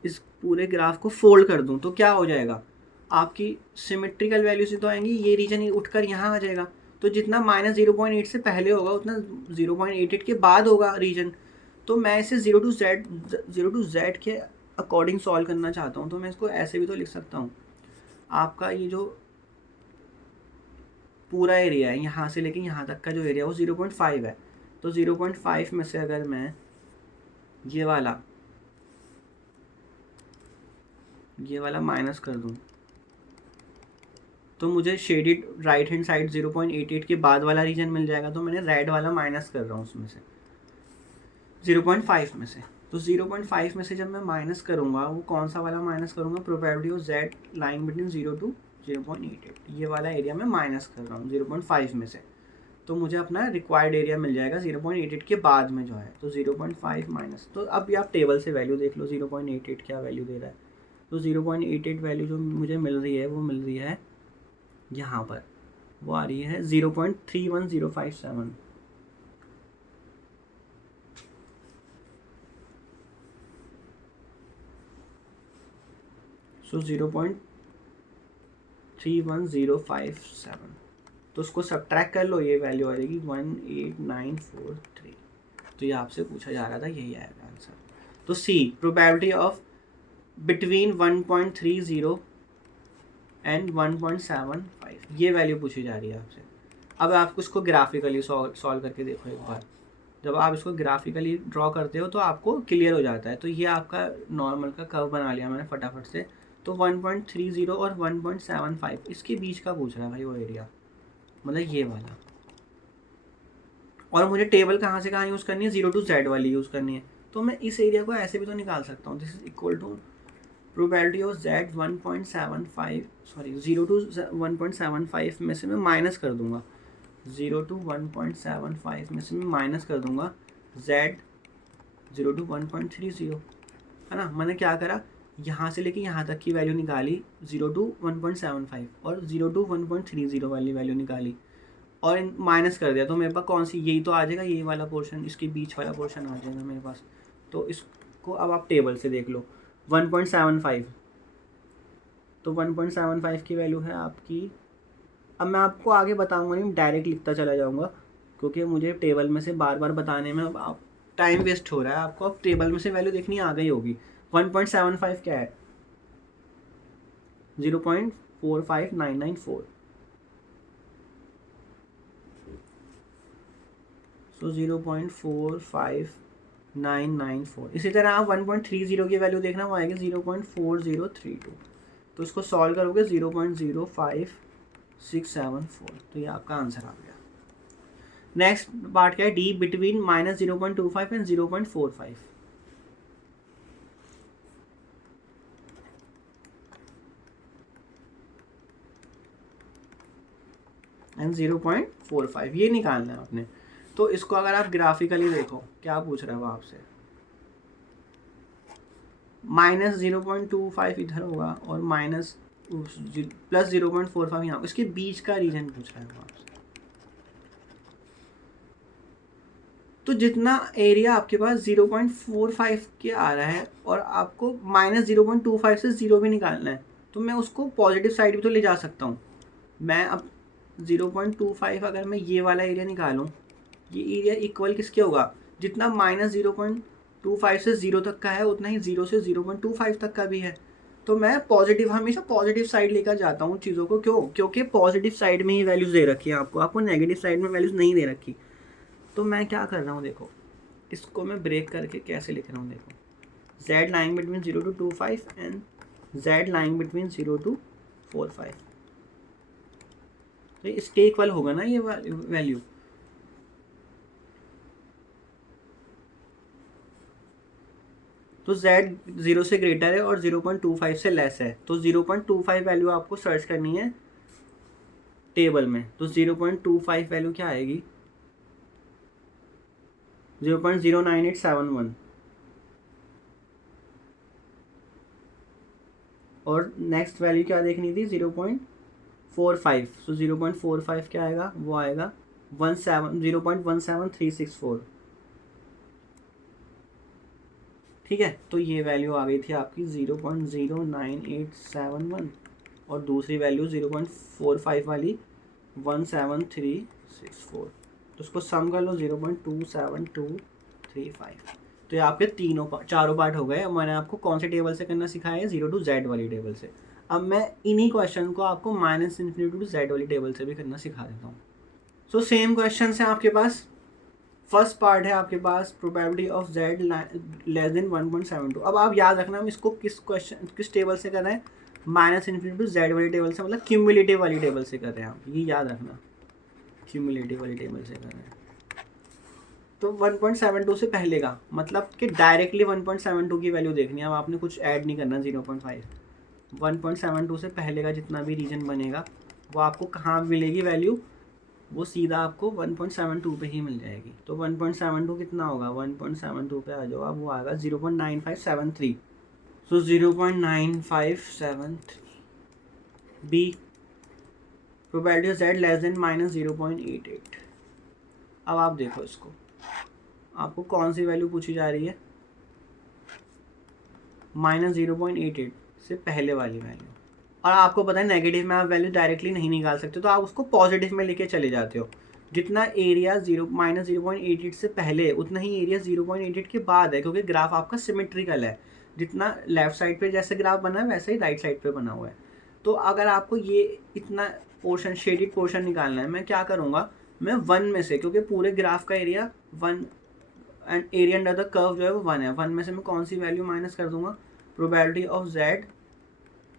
इस पूरे ग्राफ को फोल्ड कर दूं तो क्या हो जाएगा, आपकी सिमेट्रिकल वैल्यू से तो आएंगी, ये रीजन ही उठकर यहाँ आ जाएगा। तो जितना -0.8 से पहले होगा उतना 0.88 के बाद होगा रीजन। तो मैं इसे 0 टू z के अकॉर्डिंग सॉल्व करना चाहता हूँ। तो मैं इसको ऐसे भी तो लिख सकता हूँ, आपका ये जो पूरा एरिया है यहाँ से लेके यहाँ तक का जो एरिया है वो 0.5 है। तो 0.5 में से अगर मैं ये वाला माइनस कर दूँ तो मुझे शेडेड राइट हैंड साइड 0.88 के बाद वाला रीजन मिल जाएगा। तो मैंने रेड वाला माइनस कर रहा हूँ उसमें से 0.5 में से। तो 0.5 में से जब मैं माइनस करूँगा, वो कौन सा वाला माइनस करूँगा, probability of z line between 0 to 0.88, ये वाला एरिया मैं माइनस कर रहा हूँ 0.5 में से। तो मुझे अपना रिक्वायर्ड एरिया मिल जाएगा 0.88 के बाद में जो है। तो 0.5 माइनस, तो अब आप टेबल से वैल्यू देख लो 0.88 क्या वैल्यू दे रहा है। तो 0.88 वैल्यू जो मुझे मिल रही है वो मिल रही है यहाँ पर, वो आ रही है 0.31057। सो 0.31057। तो उसको सब्ट्रैक्ट कर लो, ये वैल्यू आ जाएगी 18943। तो ये आपसे पूछा जा रहा था, यही आएगा आंसर। तो सी प्रोबेबिलिटी ऑफ बिटवीन 1.30 एंड 1.75, ये वैल्यू पूछी जा रही है आपसे। अब आप उसको ग्राफिकली सॉल्व करके देखो एक बार। जब आप इसको ग्राफिकली ड्रॉ करते हो तो आपको क्लियर हो जाता है। तो ये आपका नॉर्मल का कर्व बना लिया मैंने फटाफट से। तो 1.30 और 1.75 इसके बीच का पूछ रहा है भाई वो एरिया, मतलब ये वाला। और मुझे टेबल कहाँ से कहाँ यूज़ करनी है, 0 टू z वाली यूज़ करनी है। तो मैं इस एरिया को ऐसे भी तो निकाल सकता हूँ, this is equal to probability of z 1.75, sorry 0 to 1.75 में से मैं माइनस कर दूंगा, 0 टू 1.75 में से मैं माइनस कर दूंगा z 0 टू 1.30, है ना। मैंने क्या करा, यहाँ से लेके यहाँ तक की वैल्यू निकाली 0 टू 1.75 और 0 टू 1.30 वाली वैल्यू निकाली और माइनस कर दिया। तो मेरे पास कौन सी, यही तो आ जाएगा, ये वाला पोर्शन, इसके बीच वाला पोर्शन आ जाएगा मेरे पास। तो इसको अब आप टेबल से देख लो 1.75। तो 1.75 की वैल्यू है आपकी। अब मैं आपको आगे बताऊंगा नहीं, डायरेक्ट लिखता चला जाऊंगा क्योंकि मुझे टेबल में से बार बार बताने में अब टाइम वेस्ट हो रहा है। आपको अब टेबल में से वैल्यू देखनी आ गई होगी। 1.75 क्या है, 0.45994। सो 0.45994। इसी तरह आप 1.30 की वैल्यू देखना, वो आएगी 0.4032। तो इसको सॉल्व करोगे 0.05674। तो ये आपका आंसर आ गया। नेक्स्ट पार्ट क्या है, डी बिटवीन -0.25 एंड 0.45 एंड 0.45, ये निकालना है आपने। तो इसको अगर आप ग्राफिकली देखो क्या पूछ रहा है वो आपसे, -0.25 इधर होगा और +0.45 यहाँ, इसके बीच का रीजन पूछ रहा है वो आपसे। तो जितना एरिया आपके पास 0.45 के आ रहा है और आपको -0.25 से 0 भी निकालना है, तो मैं उसको पॉजिटिव साइड भी तो ले जा सकता हूँ। मैं अब 0.25 अगर मैं ये वाला एरिया निकालूँ, ये एरिया इक्वल किसके होगा, जितना -0.25 से 0 तक का है उतना ही 0 से 0.25 तक का भी है। तो मैं पॉजिटिव, हमेशा पॉजिटिव साइड लेकर जाता हूँ चीज़ों को। क्यों, क्योंकि पॉजिटिव साइड में ही वैल्यूज़ दे रखी है आपको नेगेटिव साइड में वैल्यूज़ नहीं दे रखी। तो मैं क्या कर रहा हूँ देखो, इसको मैं ब्रेक करके कैसे लिख रहा हूँ देखो, z lying between 0 to 25 and z lying between 0 to 45। तो इसके इक्वल होगा ना ये वैल्यू। तो z 0 से ग्रेटर है और 0.25 से लेस है, तो 0.25 वैल्यू आपको सर्च करनी है टेबल में। तो 0.25 वैल्यू क्या आएगी, 0.09871। और नेक्स्ट वैल्यू क्या देखनी थी, 0.45। सो 0.45 क्या आएगा, वो आएगा 0.17364। ठीक है, तो ये वैल्यू आ गई थी आपकी 0.09871 और दूसरी वैल्यू 0.45 वाली 17364। तो उसको सम कर लो, 0.27235। तो ये आपके चारों पार्ट हो गए। अब मैंने आपको कौन से टेबल से करना सिखाया है, 0 to z वाली टेबल से। अब मैं इन्हीं क्वेश्चन को आपको -∞ to z वाली टेबल से भी करना सिखा देता हूँ। सो सेम क्वेश्चन है आपके पास। फर्स्ट पार्ट है आपके पास probability of z less than 1.72। अब आप याद रखना हम इसको किस टेबल से कर रहे हैं, -∞ to z वाली टेबल से, मतलब क्यूमुलेटिव वाली टेबल से कर रहे हैं आप, ये याद रखना, क्यूमुलेटिव वाली टेबल से कर रहे हैं। तो 1.72 से पहले का मतलब कि डायरेक्टली 1.72 की वैल्यू देखनी है, अब आपने कुछ ऐड नहीं करना। 0.5 1.72 से पहले का जितना भी रीजन बनेगा वो आपको कहाँ मिलेगी वैल्यू, वो सीधा आपको 1.72 पे ही मिल जाएगी। तो 1.72 कितना होगा, 1.72 पे आ जाओ आप, वो आएगा 0.9573। So 0.9573। B probability of z less than -0.88। अब आप देखो इसको, आपको कौन सी वैल्यू पूछी जा रही है, -0.88 से पहले वाली वैल्यू। और आपको पता है नेगेटिव में आप वैल्यू डायरेक्टली नहीं निकाल सकते, तो आप उसको पॉजिटिव में लेके चले जाते हो। जितना एरिया -0.88 से पहले उतना ही एरिया 0.88 के बाद है, क्योंकि ग्राफ आपका सिमेट्रिकल है। जितना लेफ्ट साइड पे जैसे ग्राफ बना है वैसे ही राइट साइड पे बना हुआ है। तो अगर आपको ये इतना पोर्शन, शेडेड पोर्शन निकालना है, मैं क्या करूँगा, मैं 1 में से, क्योंकि पूरे ग्राफ का area 1 and area under the curve जो है वो 1 है, 1 में से मैं कौन सी वैल्यू माइनस कर दूंगा, प्रोबेबिलिटी ऑफ z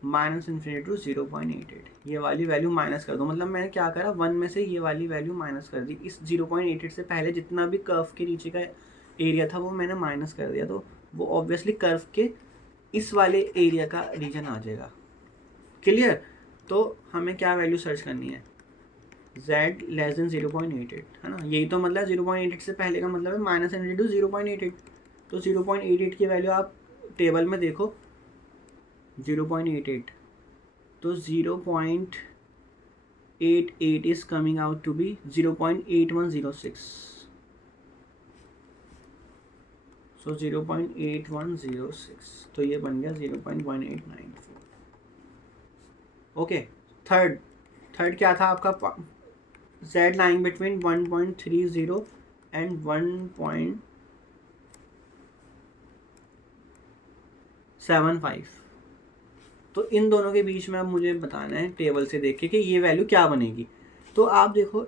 -∞ to 0.88, ये वाली वैल्यू माइनस कर दो। मतलब मैंने क्या करा, 1 में से ये वाली वैल्यू माइनस कर दी। इस 0.88 से पहले जितना भी कर्व के नीचे का एरिया था वो मैंने माइनस कर दिया, तो वो ऑब्वियसली कर्व के इस वाले एरिया का रीजन आ जाएगा। क्लियर। तो हमें क्या वैल्यू सर्च करनी है, z लेस देन 0.88, है ना। यही तो मतलब 0.88 से पहले का मतलब है -∞ to 0.88। तो 0.88 की वैल्यू आप टेबल में देखो, 0.88, तो 0.88 is coming out to be 0.8106। So 0.8106, तो ये बन गया 0.1894। ओके। थर्ड क्या था आपका, z लाइंग बिटवीन 1.30 एंड 1.75। तो इन दोनों के बीच में अब मुझे बताना है टेबल से देख के कि ये वैल्यू क्या बनेगी। तो आप देखो,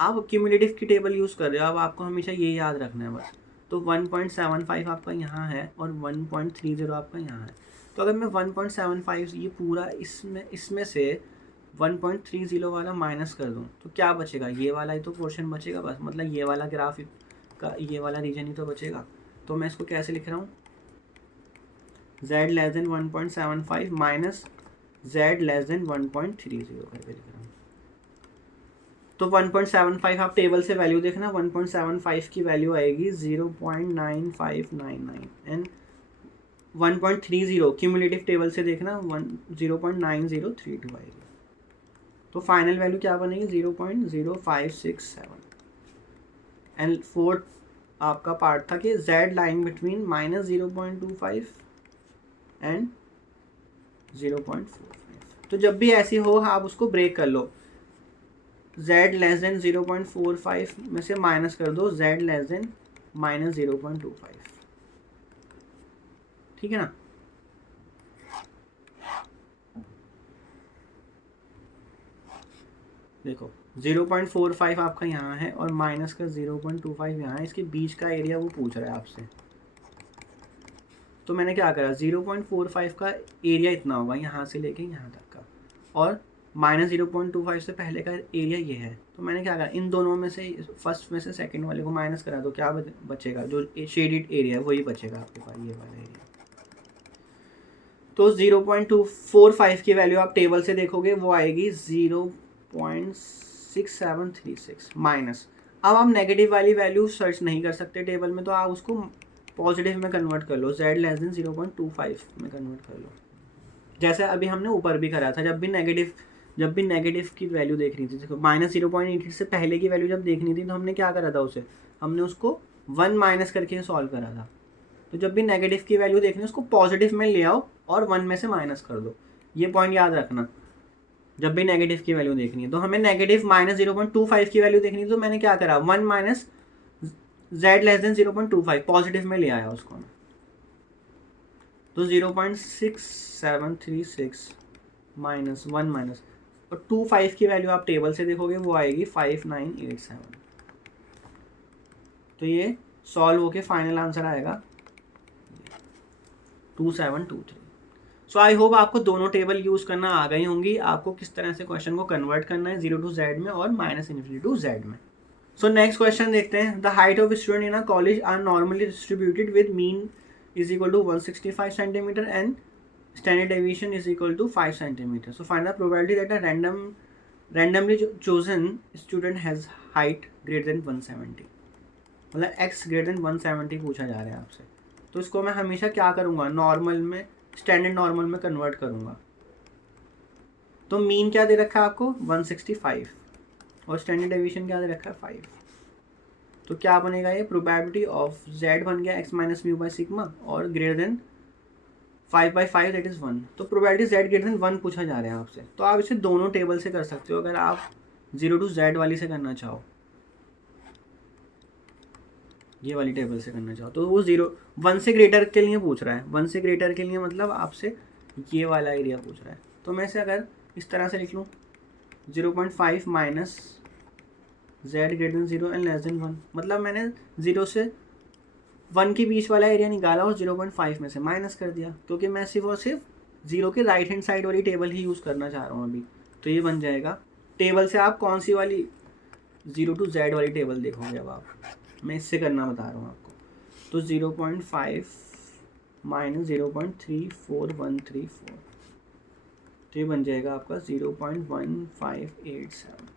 आप क्यूमुलेटिव की टेबल यूज़ कर रहे हो, अब आपको हमेशा ये याद रखना है बस। तो 1.75 आपका यहाँ है और 1.30 आपका यहाँ है। तो अगर मैं 1.75 ये पूरा इसमें से 1.30 वाला माइनस कर दूँ तो क्या बचेगा, ये वाला ही तो पोर्शन बचेगा बस, मतलब ये वाला ग्राफ का ये वाला रीजन ही तो बचेगा। तो मैं इसको कैसे लिख रहा हूँ, z less then 1.75 minus z less then 1.30 करके लिख रहा हूँ। तो 1.75 आप टेबल से वैल्यू देखना, 1.75 की वैल्यू आएगी 0.9599 एंड 1.30 क्यूमुलेटिव टेबल से देखना 0.9032 आएगी। तो फाइनल वैल्यू क्या बनेगी, 0.0567। एंड फोर्थ आपका पार्ट था कि z लाइंग बिटवीन -0.25 एंड 0.45। तो जब भी ऐसी हो आप उसको ब्रेक कर लो, z लेस देन 0.45 में से माइनस कर दो z लेस देन -0.25। ठीक है ना। देखो 0.45 आपका यहाँ है और माइनस का 0.25 यहाँ है, इसके बीच का एरिया वो पूछ रहा है आपसे। तो मैंने क्या करा, 0.45 का एरिया इतना होगा यहाँ से लेके यहाँ तक का, और -0.25 से पहले का एरिया ये है, तो मैंने क्या करा, इन दोनों में से फर्स्ट में से सेकंड वाले को माइनस करा दो, क्या बचेगा, जो शेडेड एरिया है वही बचेगा आपके पास, ये वाला एरिया। तो 0.245 की वैल्यू आप टेबल से देखोगे वो आएगी 0.6736 माइनस। अब आप नेगेटिव वाली वैल्यू सर्च नहीं कर सकते टेबल में, तो आप उसको पॉजिटिव में कन्वर्ट कर लो, z लेस देन 0.25 में कन्वर्ट कर लो, जैसे अभी हमने ऊपर भी करा था। जब भी नेगेटिव की वैल्यू देखनी थी, देखो -0.88 से पहले की वैल्यू जब देखनी थी तो हमने क्या करा था, उसे हमने उसको 1 माइनस करके सॉल्व करा था। तो जब भी नेगेटिव की वैल्यू देखनी है उसको पॉजिटिव में ले आओ और 1 में से माइनस कर दो, ये पॉइंट याद रखना। जब भी नेगेटिव की वैल्यू देखनी है तो हमें नेगेटिव -0.25 की वैल्यू देखनी है, तो मैंने क्या करा, 1 minus z less then 0.25 positive में ले आया उसको, तो 0.6736 माइनस 1 माइनस, और 25 की वैल्यू आप टेबल से देखोगे वो आएगी 5987। तो ये सॉल्व होके फाइनल आंसर आएगा 2723। सो आई होप आपको दोनों टेबल यूज करना आ गई होंगी, आपको किस तरह से क्वेश्चन को कन्वर्ट करना है 0 to z में और -∞ to z में। सो नेक्स्ट क्वेश्चन देखते हैं। The height of student in a college are normally distributed with mean is equal to 165 centimetre and standard deviation is equal to 5 centimeters. So find the probability that a randomly chosen student has height greater than 170, मतलब x greater than 170 पूछा जा रहा है आपसे। तो इसको मैं हमेशा क्या करूँगा, नॉर्मल में, स्टैंडर्ड नॉर्मल में कन्वर्ट करूँगा। तो मीन क्या दे रखा है आपको 165 और स्टैंडर्ड डेविएशन क्या दे रखा है 5। तो क्या बनेगा, ये प्रोबेबिलिटी ऑफ z बन गया x minus mu by sigma और ग्रेटर देन 5/5 दैट इज़ 1। तो प्रोबेबिलिटी z ग्रेटर देन 1 पूछा जा रहा है आपसे। तो आप इसे दोनों टेबल से कर सकते हो, अगर आप 0 to z वाली से करना चाहो, ये वाली टेबल से करना चाहो, तो वो 1 से ग्रेटर के लिए पूछ रहा है। 1 से ग्रेटर के लिए मतलब आपसे ये वाला एरिया पूछ रहा है। तो मैं इसे अगर इस तरह से लिख लूँ 0.5 minus z greater then 0 and less than 1, मतलब मैंने 0 से 1 के बीच वाला एरिया निकाला और 0.5 में से माइनस कर दिया, क्योंकि मैं सिर्फ और सिर्फ 0 के राइट हैंड साइड वाली टेबल ही यूज़ करना चाह रहा हूँ अभी। तो ये बन जाएगा, टेबल से आप कौन सी वाली 0 to z वाली टेबल देखोगे, अब आप, मैं इससे करना बता रहा हूँ आपको। तो 0.5 माइनस 0.34134, तो ये बन जाएगा आपका 0.1587।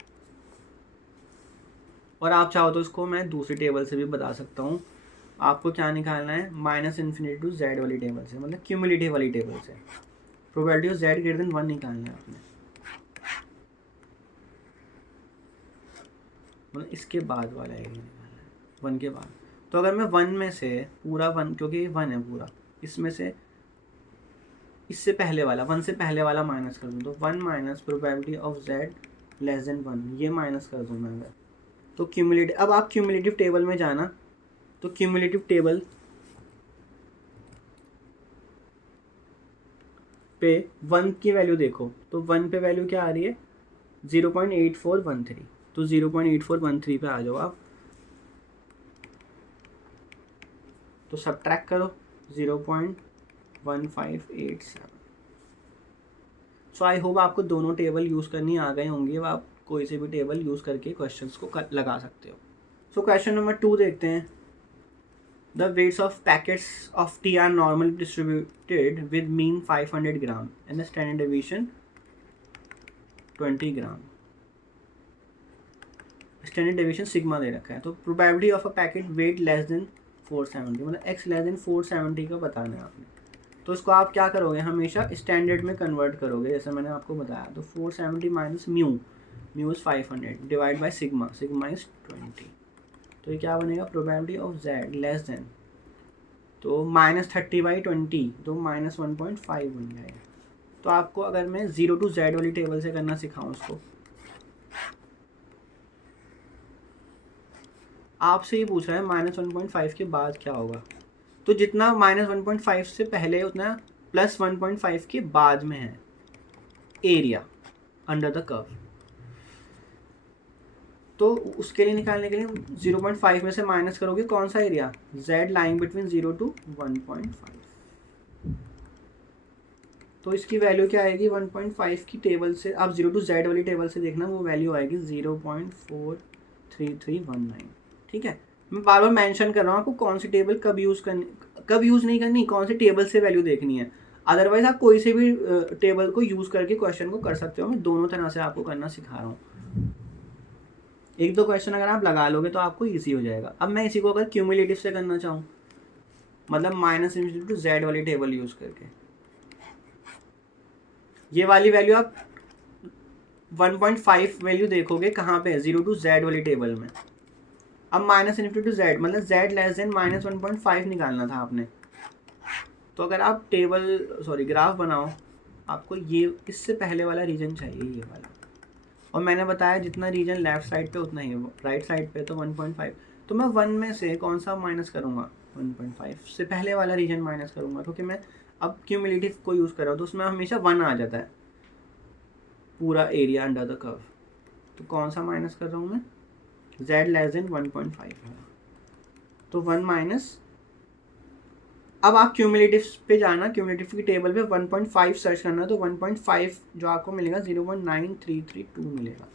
और आप चाहो तो इसको मैं दूसरी टेबल से भी बता सकता हूँ। आपको क्या निकालना है, -∞ to z वाली टेबल से, मतलब क्यूमुलेटिव वाली टेबल से probability of z greater then 1 निकालना है आपने, मतलब इसके बाद वाला एरिया निकालना है 1 के बाद। तो अगर मैं 1 में से पूरा 1, क्योंकि 1 है पूरा, इसमें से इससे पहले वाला 1 से पहले वाला माइनस कर दूँ, तो 1 minus probability of z less then 1, ये माइनस कर दूँ मैं अगर, तो क्यूमुलेटिव। अब आप क्यूमुलेटिव टेबल में जाना, तो क्यूमुलेटिव टेबल पे 1 की वैल्यू देखो, तो 1 पे वैल्यू क्या आ रही है 0.8413, तो 0.8413 पे आ जाओ आप, तो सब्ट्रैक्ट करो 0.1587। सो आई होप आपको दोनों टेबल यूज़ करनी आ गए होंगे, अब आप कोई से भी टेबल यूज़ करके क्वेश्चंस को लगा सकते हो। सो क्वेश्चन नंबर 2 देखते हैं। The weights of packets of tea are normally distributed with mean 500 gram and the standard deviation 20 gram. Standard deviation sigma दे रखा है। तो probability of a packet weight less than 470, मतलब x less than 470 का बताना है आपने। तो इसको आप क्या करोगे, हमेशा स्टैंडर्ड में कन्वर्ट करोगे, जैसे मैंने आपको बताया। तो 470 minus mu is 500 divide by sigma is 20। तो ये क्या बनेगा, probability of z less then, तो -30/20, तो -1.5 बन जाएगा। तो आपको अगर मैं 0 to z वाली टेबल से करना सिखाऊं उसको, आपसे ये पूछ रहा है -1.5 के बाद क्या होगा। तो जितना -1.5 से पहले उतना +1.5 के बाद में है एरिया अंडर द कर्व। तो उसके लिए निकालने के लिए 0.5 में से माइनस करोगे कौन सा area, z lying between 0 to 1.5। तो इसकी वैल्यू क्या आएगी 1.5 की टेबल से, आप 0 टू Z वाली टेबल से देखना, वो वैल्यू आएगी 0.43319। ठीक है, मैं बार बार मेंशन कर रहा हूँ आपको कौन सी टेबल कब यूज़ करनी, कब यूज़ नहीं करनी, कौन सी टेबल से वैल्यू देखनी है। अदरवाइज आप कोई से भी टेबल को यूज़ करके क्वेश्चन को कर सकते हो। मैं दोनों तरह से आपको करना सिखा रहा हूँ। एक दो क्वेश्चन अगर आप लगा लोगे तो आपको ईजी हो जाएगा। अब मैं इसी को अगर क्यूमुलेटिव से करना चाहूँ, मतलब माइनस इनफिनिटी टू Z वाली टेबल यूज़ करके, ये वाली वैल्यू आप 1.5 वैल्यू देखोगे कहाँ पे, 0 टू Z वाली टेबल में। अब माइनस इनफिनिटी टू Z मतलब Z लेस देन माइनस 1.5 निकालना था आपने। तो अगर आप ग्राफ बनाओ, आपको ये इससे पहले वाला रीजन चाहिए, ये वाला। और मैंने बताया जितना रीजन लेफ्ट साइड पे उतना ही, राइट साइड पे तो 1.5। तो मैं 1 में से कौन सा माइनस करूँगा, 1.5 से पहले वाला रीजन माइनस करूँगा, क्योंकि मैं अब क्यूमुलेटिव को यूज़ कर रहा हूँ तो उसमें हमेशा 1 आ जाता है पूरा एरिया अंडर द कर्व। तो कौन सा माइनस कर रहा हूँ मैं, Z लेस देन 1.5 तो 1 माइनस। अब आप क्यूमुलेटिव पे जाना, क्यूमुलेटिव की टेबल पे 1.5 सर्च करना, तो 1.5 जो आपको मिलेगा 0.9332 मिलेगा।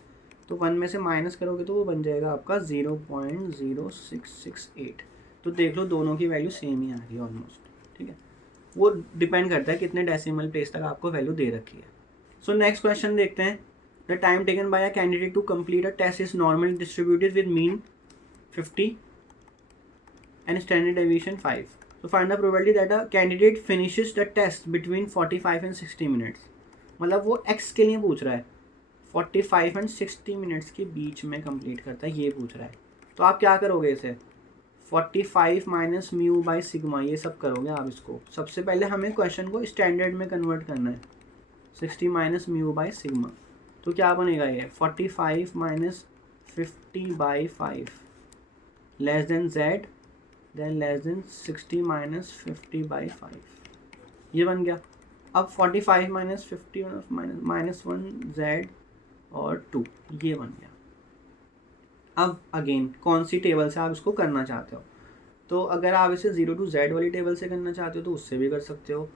तो 1 में से माइनस करोगे तो वो बन जाएगा आपका 0.0668। तो देख लो दोनों की वैल्यू सेम ही आ रही है ऑलमोस्ट। ठीक है, वो डिपेंड करता है कितने डेसिमल प्लेस तक आपको वैल्यू दे रखी है। सो नेक्स्ट क्वेश्चन देखते हैं। The time taken by a candidate to complete a test is normally distributed with mean 50 and standard deviation 5. So find the probability that a candidate finishes the test between 45 and 60 minutes. मतलब वो x के लिए पूछ रहा है, 45 and 60 minutes के बीच में complete करता है, ये पूछ रहा है। तो आप क्या करोगे इसे, 45 माइनस म्यू बाई सिग्मा, ये सब करोगे आप इसको। सबसे पहले हमें क्वेश्चन को स्टैंडर्ड में कन्वर्ट करना है, 60 माइनस म्यू बाई सिग्मा। तो क्या बनेगा ये 45 minus 50 by 5 less than Z than less than 60 minus 50 by 5, ये बन गया। अब 45 माइनस 50 माइनस 1 Z और 2, ये बन गया। अब अगेन कौन सी टेबल से आप इसको करना चाहते हो, तो अगर आप इसे 0 टू Z वाली टेबल से करना चाहते हो तो उससे भी कर सकते हो।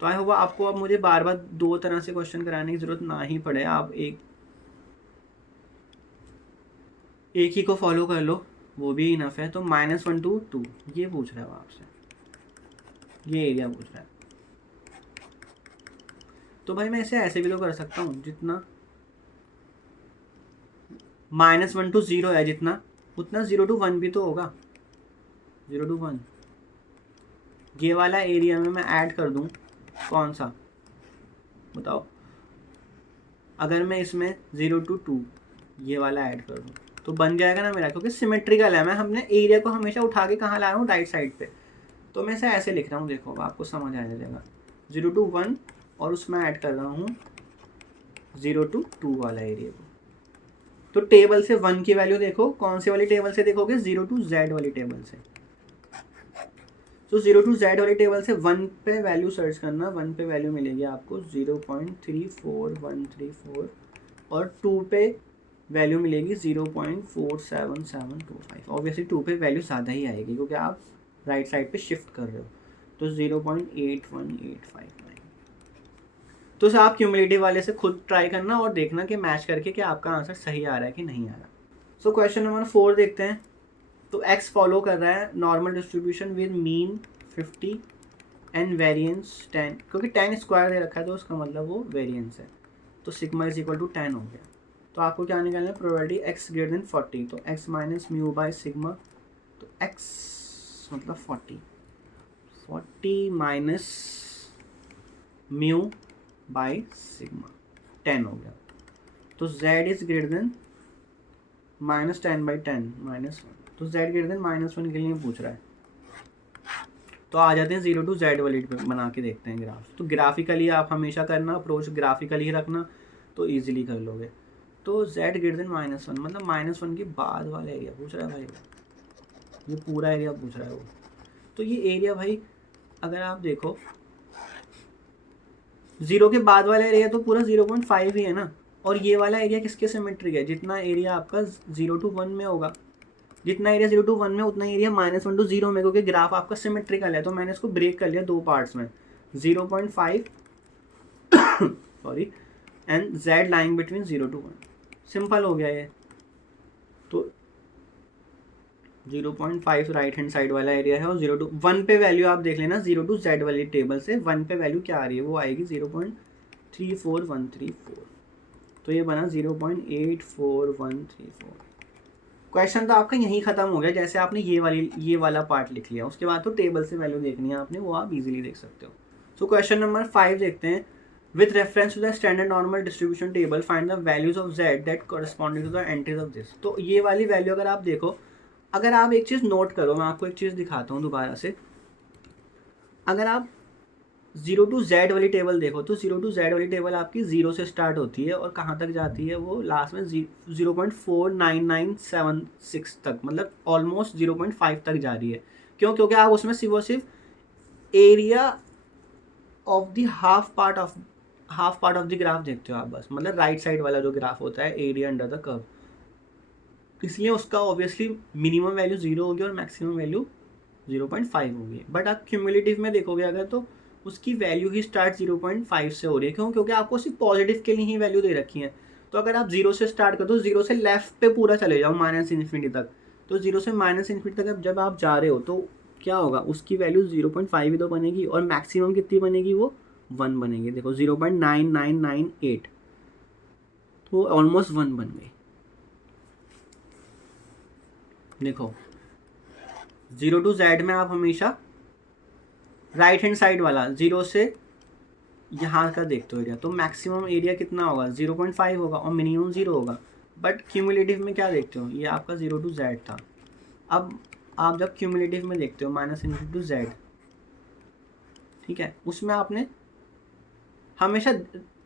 तो आई होप आपको अब मुझे बार बार दो तरह से क्वेश्चन कराने की ज़रूरत ना ही पड़े, आप एक ही को फॉलो कर लो, वो भी इनफ है। तो -1 to 2 ये पूछ रहा है वो आपसे, ये एरिया पूछ रहा है। तो भाई मैं इसे ऐसे भी तो कर सकता हूँ, जितना -1 to 0 है जितना, उतना 0 to 1 भी तो होगा, 0 to 1। ये वाला एरिया में मैं ऐड कर दूँ कौन सा बताओ, अगर मैं इसमें 0 to 2 ये वाला ऐड कर दूँ तो बन जाएगा ना मेरा, क्योंकि सिमेट्रिकल है। मैं हमने एरिया को हमेशा उठा के कहाँ ला रहा हूँ, राइट साइड पे। तो मैं इसे ऐसे लिख रहा हूँ, देखो आपको समझ आ जाएगा। 0 to 1 और उसमें ऐड कर रहा हूँ 0 to 2 वाला एरिया को। तो टेबल से 1 की वैल्यू देखो, कौन से वाली टेबल से देखोगे, 0 to Z वाली टेबल से। तो 0 to Z वाली टेबल से 1 पे वैल्यू सर्च करना, 1 पे वैल्यू मिलेगी आपको 0.34134 और 2 पे वैल्यू मिलेगी 0.47725। ऑब्वियसली 2 पे वैल्यू ज़्यादा ही आएगी क्योंकि आप राइट साइड पे शिफ्ट कर रहे हो। तो 0.81859। तो सर आप क्यूमुलेटिव वाले से खुद ट्राई करना और देखना कि मैच करके कि आपका आंसर सही आ रहा है कि नहीं आ रहा। सो क्वेश्चन नंबर 4 देखते हैं। तो x फॉलो कर रहा है normal distribution with mean 50 and variance 10, क्योंकि 10 स्क्वायर दे रखा है तो उसका मतलब वो वेरिएंस है। तो सिग्मा इज इक्वल टू 10 हो गया। तो आपको क्या निकालना है, प्रोबेबिलिटी x ग्रेटर देन 40। तो x minus mu by sigma, तो x मतलब 40 माइनस म्यू बाई सिग्मा 10 हो गया। तो z is greater than -10 by 10 -1। तो z ग्रेटर देन -1 के लिए पूछ रहा है। तो आ जाते हैं 0 to Z वाली बना के देखते हैं ग्राफ। तो ग्राफिकली आप हमेशा करना, अप्रोच ग्राफिकली ही रखना तो इजीली कर लोगे। तो z ग्रेटर देन -1 मतलब -1 के बाद वाला एरिया पूछ रहा है भाई, ये पूरा एरिया पूछ रहा है वो। तो ये एरिया भाई अगर आप देखो 0 के बाद वाला एरिया तो पूरा 0.5 ही है ना, और ये वाला एरिया किसके सिमेट्रिक है, जितना एरिया आपका 0 to 1 में होगा, जितना एरिया 0 to 1 में उतना एरिया -1 to 0 में, क्योंकि ग्राफ आपका सिमेट्रिकल है। तो मैंने इसको ब्रेक कर लिया दो पार्ट्स में। 0.5 sorry and z lying between 0 to 1। Simple हो गया ये। तो 0.5 राइट हैंड साइड वाला एरिया है और 0 to 1 पे वैल्यू आप देख लेना 0 to z वाली टेबल से 1 पे वैल्यू क्या आ रही है, वो आएगी 0.34134। तो ये बना 0.84134। क्वेश्चन तो आपका यहीं ख़त्म हो गया। जैसे आपने ये वाला पार्ट लिख लिया, उसके बाद तो टेबल से वैल्यू देखनी है आपने, वो आप इजीली देख सकते हो। सो क्वेश्चन नंबर 5 देखते हैं। With reference to the standard normal distribution table find the values of z that corresponding to the entries of this. तो ये वाली वैल्यू अगर आप देखो, अगर आप एक चीज़ नोट करो, मैं आपको एक चीज़ दिखाता हूँ दोबारा से। अगर आप 0 to z वाली टेबल देखो तो 0 to z वाली टेबल आपकी 0 से स्टार्ट होती है और कहाँ तक जाती है, वो लास्ट में 0.49976 तक, मतलब ऑलमोस्ट 0.5 तक जा रही है। क्यों? क्योंकि आप उसमें सिर्फ area of the half part of the graph देखते हो आप बस, मतलब राइट साइड वाला जो ग्राफ होता है एरिया अंडर द कर्व, इसलिए उसका ऑब्वियसली मिनिमम वैल्यू 0 होगी और मैक्सिमम वैल्यू 0.5 होगी। बट आप क्यूमुलेटिव में देखोगे अगर, तो उसकी वैल्यू ही स्टार्ट 0.5 से हो रही है। क्यों? क्योंकि आपको सिर्फ पॉजिटिव के लिए ही वैल्यू दे रखी है। तो अगर आप 0 से स्टार्ट कर दो, 0 से लेफ्ट पे पूरा चले जाओ माइनस इन्फिनिटी तक, तो 0 से माइनस इन्फिनिटी तक जब आप जा रहे हो तो क्या होगा, उसकी वैल्यू 0.5 ही तो बनेगी और मैक्सिमम कितनी बनेगी, वो 1 बनेगी। देखो 0.9998, तो ऑलमोस्ट 1 बन गई। देखो 0 to z में आप हमेशा राइट हैंड साइड वाला 0 से यहाँ का देखते हो एरिया, तो मैक्सिमम एरिया कितना होगा, 0.5 होगा और मिनिमम 0 होगा। बट क्यूमुलेटिव में क्या देखते हो, ये आपका 0 to z था। अब आप जब क्यूमुलेटिव में देखते हो माइनस इन्फिनिटी टू z, ठीक है, उसमें आपने हमेशा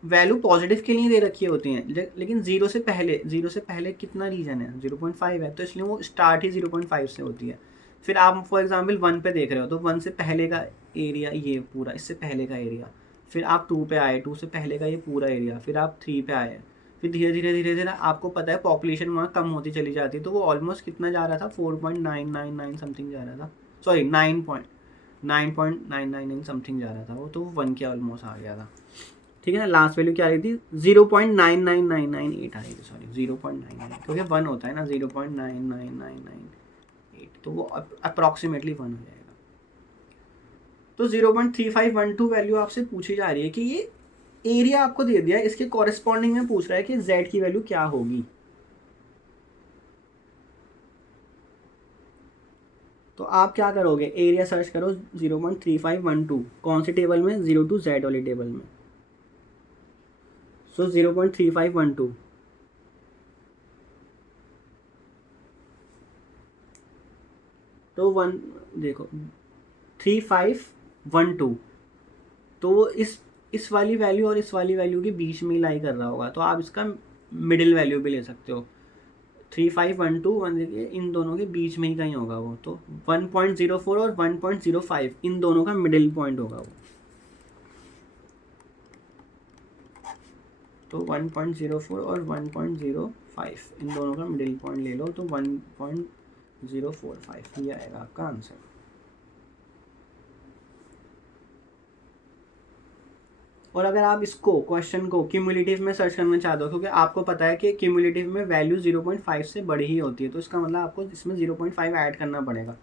वैल्यू पॉजिटिव के लिए दे रखी होती हैं, लेकिन 0 से पहले कितना रीजन है, 0.5 है, तो इसलिए वो स्टार्ट ही 0.5 से होती है। फिर आप फॉर एग्जांपल 1 पे देख रहे हो तो 1 से पहले का एरिया ये पूरा, इससे पहले का एरिया, फिर आप 2 पे आए, 2 से पहले का ये पूरा एरिया, फिर आप 3 पे आए, फिर धीरे धीरे आपको पता है पॉपुलेशन वहाँ कम होती चली जाती है, तो वो ऑलमोस्ट कितना जा रहा था, 4.999 समथिंग जा रहा था, सॉरी 9.999 समथिंग जा रहा था वो, तो 1 के ऑलमोस्ट आ गया था। ठीक है ना, लास्ट वैल्यू क्या आ रही थी, 0.99998 आ रही थी, सॉरी 0.99, क्योंकि 1 होता है ना, 0.99998, तो वो अप्रॉक्सीमेटली 1 हो जाएगा। तो 0.3512 वैल्यू आपसे पूछी जा रही है कि ये एरिया आपको दे दिया है, इसके कॉरेस्पॉन्डिंग में पूछ रहा है कि z की वैल्यू क्या होगी। तो आप क्या करोगे, एरिया सर्च करो 0.3512, कौन सी टेबल में, 0 to z वाली टेबल में। सो 0.3512, तो 1 देखो 3512, तो वो इस वाली वैल्यू और इस वाली वैल्यू के बीच में ही लाई कर रहा होगा, तो आप इसका मिडिल वैल्यू भी ले सकते हो। 3512 देखिए इन दोनों के बीच में ही कहीं होगा वो, तो 1.04 और 1.05 इन दोनों का मिडिल पॉइंट होगा वो, तो 1.04 और 1.05 इन दोनों का मिडिल पॉइंट ले लो, तो 1.045 ये आएगा आपका आंसर। और अगर आप इसको क्वेश्चन को क्यूमुलेटिव में सर्च करना चाहते हो, क्योंकि आपको पता है कि क्यूमुलेटिव में वैल्यू 0.5 से बड़ी ही होती है, तो इसका मतलब आपको इसमें 0.5 ऐड करना पड़ेगा।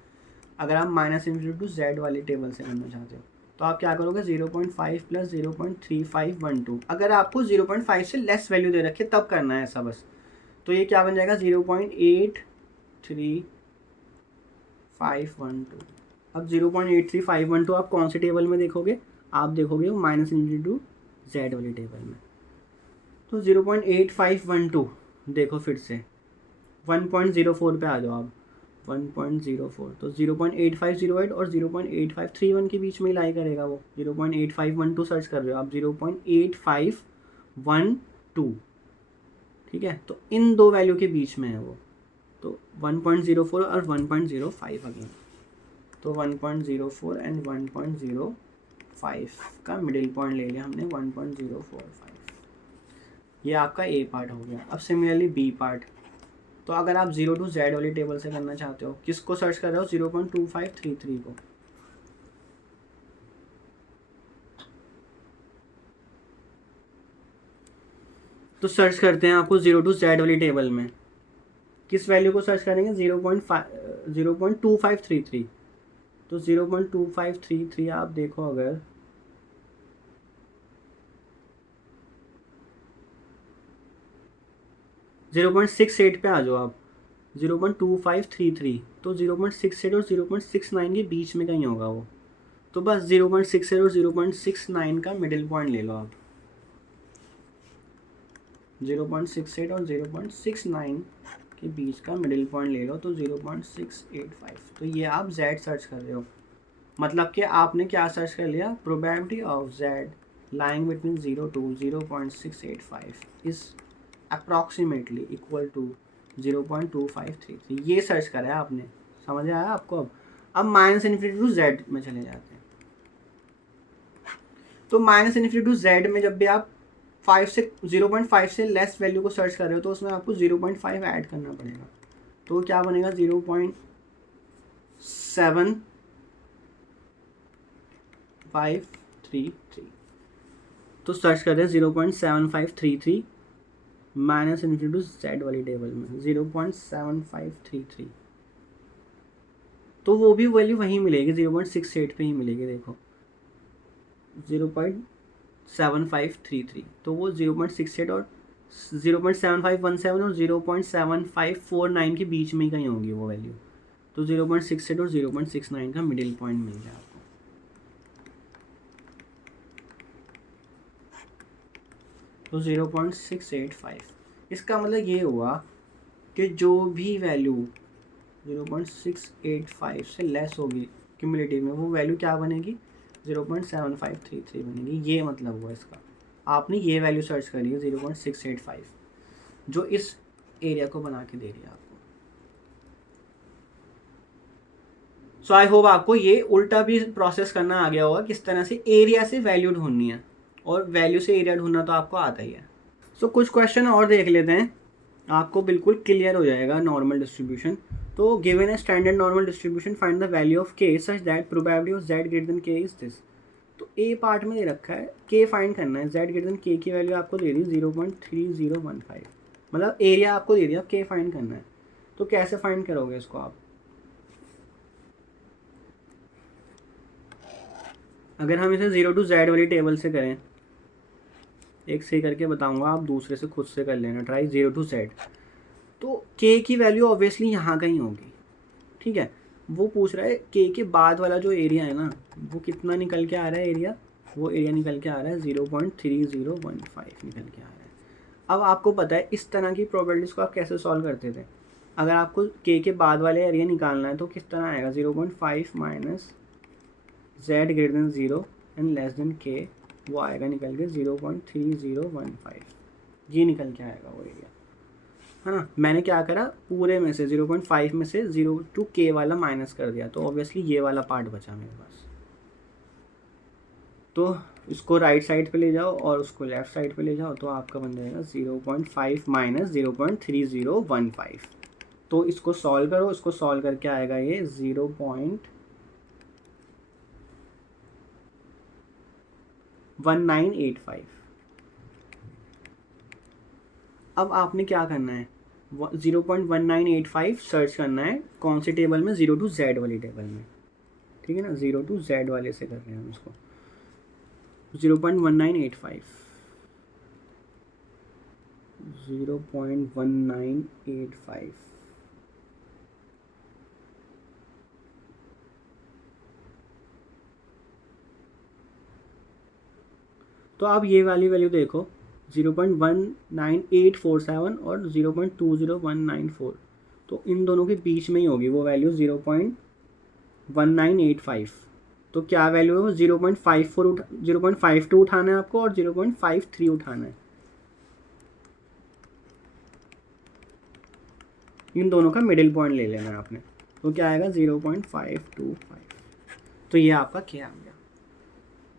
अगर आप माइनस इन्फिनिटी टू z वाली टेबल से करना चाहते हो तो आप क्या करोगे, 0.5 प्लस 0.3512। अगर आपको 0.5 से लेस वैल्यू दे रखी है तब करना है ऐसा बस, तो ये क्या बन जाएगा 0.83512। अब 0.83512 आप कौन सी टेबल में देखोगे, आप देखोगे वो माइनस इन्फिनिटी टू z वाली टेबल में। तो 0.8512 देखो फिर से 1.04 पे आ जाओ आप, 1.04, तो 0.8508 और 0.8531 के बीच में ही लाई करेगा वो। 0.8512 सर्च कर रहे हो आप, 0.8512, ठीक है, तो इन दो वैल्यू के बीच में है वो, तो 1.04 और 1.05 अगेन, तो 1.04 एंड 1.05 का मिडिल पॉइंट ले लिया हमने 1.045। ये आपका ए पार्ट हो गया। अब सिमिलरली बी पार्ट, तो अगर आप 0 to z वाली टेबल से करना चाहते हो, किसको सर्च कर रहे हो, 0.2533 को, तो सर्च करते हैं आपको 0 to Z वाली टेबल में, किस वैल्यू को सर्च करेंगे 0.2533। तो 0.2533 आप देखो अगर 0.68 पे आ जाओ आप, 0.2533 तो 0.68 और 0.69 के बीच में कहीं होगा वो। तो बस 0.68 और 0.69 का मिडिल पॉइंट ले लो आप, 0.68 और 0.69 के बीच का मिडिल पॉइंट ले लो तो 0.685। तो ये आप Z सर्च कर रहे हो, मतलब कि आपने क्या सर्च कर लिया, probability of Z lying between 0 to 0.685 is approximately equal to 0.2533। ये सर्च करा है आपने, समझ आया आपको। अब माइनस इन्फिनिटी टू Z में चले जाते हैं। तो माइनस इन्फिनिटी टू Z में जब भी आप 0.5 से लेस वैल्यू को सर्च कर रहे हो तो उसमें आपको 0.5 ऐड करना पड़ेगा। तो क्या बनेगा 0.7533। तो सर्च करते हैं 0.7533 माइनस इन्फिनिटी टू Z वाली टेबल में 0.7533। तो वो भी वैल्यू वहीं मिलेगी, 0.68 पे ही मिलेगी। देखो 0.7533 तो वो 0.68 और 0.7517 और 0.7549 के बीच में ही कहीं होगी वो वैल्यू। तो 0.68 और 0.69 का मिडिल पॉइंट मिल गया आपको। तो 0.685। इसका मतलब ये हुआ कि जो भी वैल्यू 0.685 से लेस होगी क्यूमुलेटिव में, वो वैल्यू क्या बनेगी 0.7533 बनेगी। ये मतलब हुआ इसका। आपने ये वैल्यू सर्च करी है 0.685 जो इस एरिया को बना के दे रही है आपको। सो आई होप आपको ये उल्टा भी प्रोसेस करना आ गया होगा, किस तरह से एरिया से वैल्यू ढूंढनी है, और वैल्यू से एरिया ढूंढना तो आपको आता ही है। सो कुछ क्वेश्चन और देख लेते हैं, आपको बिल्कुल क्लियर हो जाएगा नॉर्मल डिस्ट्रीब्यूशन। तो given a standard normal distribution find the value of K such that probability of Z greater than K is this. तो ए पार्ट में दे रखा है के फाइंड करना है, Z ग्रेटर देन के की वैल्यू आपको दे दी 0.3015, मतलब एरिया आपको दे दिया, के फाइंड करना है। तो कैसे फाइंड करोगे इसको आप, अगर हम इसे 0 to Z वाली टेबल से करें, एक से करके बताऊंगा, आप दूसरे से खुद से कर लेना ट्राई। 0 to Z तो के की वैल्यू ऑब्वियसली यहाँ कहीं होगी, ठीक है। वो पूछ रहा है के के बाद वाला जो एरिया है ना, वो कितना निकल के आ रहा है एरिया, वो एरिया निकल के आ रहा है 0.3015 निकल के आ रहा है। अब आपको पता है इस तरह की प्रोबेबिलिटीज़ को आप कैसे सॉल्व करते थे। अगर आपको के बाद वाले एरिया निकालना है तो किस तरह आएगा 0.5 minus Z greater then 0 and less than के, वो आएगा निकल के 0.3015। ये निकल के आएगा वो एरिया, है ना। मैंने क्या करा, पूरे में से 0.5 में से 0 to K वाला माइनस कर दिया, तो ऑब्वियसली ये वाला पार्ट बचा मेरे पास। तो इसको राइट साइड पे ले जाओ और उसको लेफ्ट साइड पे ले जाओ, तो आपका बन जाएगा 0.5 माइनस 0.3015। तो इसको सॉल्व करो, इसको सॉल्व करके आएगा ये 0.1985। अब आपने क्या करना है, 0.1985 सर्च करना है, कौन सी टेबल में, 0 to Z वाली टेबल में, ठीक है ना। 0 to Z वाले से कर रहे हैं हम इसको। 0.1985 0.1985 तो आप ये वाली वैल्यू देखो 0.19847 और 0.20194, तो इन दोनों के बीच में ही होगी वो वैल्यू 0.1985। तो क्या वैल्यू है वो 0.52 उठाना है आपको और 0.53 उठाना है, इन दोनों का मिडिल पॉइंट ले लेना है आपने। तो क्या आएगा 0.525। तो ये आपका क्या आ गया।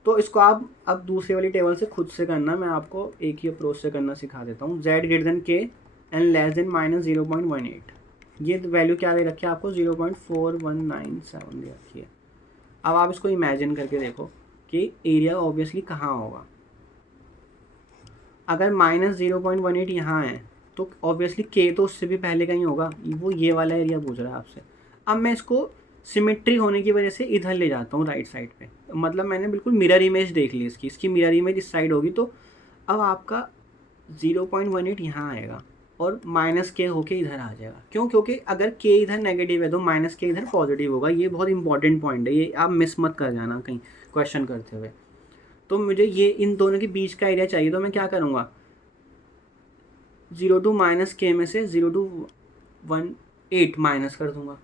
तो इसको आप अब दूसरी वाली टेबल से खुद से करना, मैं आपको एक ही अप्रोच से करना सिखा देता हूँ। Z ग्रेटर देन के एंड लेस देन माइनस 0.18, ये वैल्यू क्या दे रखी है आपको 0.4197 दे रखी है। अब आप इसको इमेजिन करके देखो कि एरिया ऑब्वियसली कहाँ होगा। अगर -0.18 यहाँ है तो ऑब्वियसली के तो उससे भी पहले का ही होगा, वो ये वाला एरिया पूछ रहा है आपसे। अब मैं इसको सिमेट्री होने की वजह से इधर ले जाता हूँ राइट साइड पे, मतलब मैंने बिल्कुल मिरर इमेज देख ली इसकी मिरर इमेज इस साइड होगी, तो अब आपका 0.18 यहाँ आएगा और माइनस के होके इधर आ जाएगा। क्यों? क्योंकि अगर के इधर नेगेटिव है तो माइनस के इधर पॉजिटिव होगा। ये बहुत इंपॉर्टेंट पॉइंट है, ये आप मिस मत कर जाना कहीं क्वेश्चन करते हुए। तो मुझे ये इन दोनों के बीच का एरिया चाहिए, तो मैं क्या करूँगा, 0 to -k में से 0 to 1.8 माइनस कर दूंगा,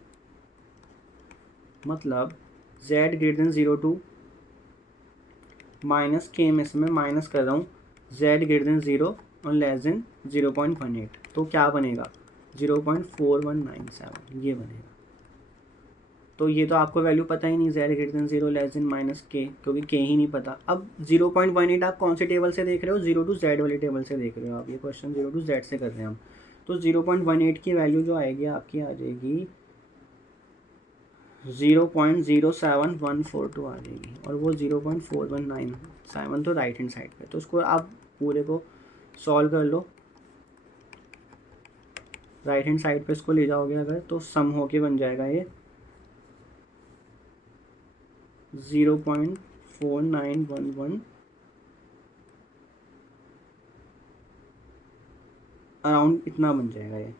मतलब z greater then 0 to -k में से मैं माइनस कर रहा हूँ z ग्रेटर देन 0 और लेस देन 0.18, तो क्या बनेगा 0.4197 ये बनेगा। तो ये तो आपको वैल्यू पता ही नहीं, z greater then 0 less than -k, क्योंकि k ही नहीं पता। अब 0.18 आप कौन से टेबल से देख रहे हो, 0 to z वाले टेबल से देख रहे हो आप, ये क्वेश्चन 0 to z से कर रहे हैं हम। तो 0.18 की वैल्यू जो आएगी आपकी आ जाएगी 0.07142 आ जाएगी, और वो 0.4197 तो राइट हैंड साइड पे। तो उसको आप पूरे को सॉल्व कर लो, राइट हैंड साइड पे इसको ले जाओगे अगर, तो सम होके बन जाएगा ये 0.4911 अराउंड इतना बन जाएगा ये।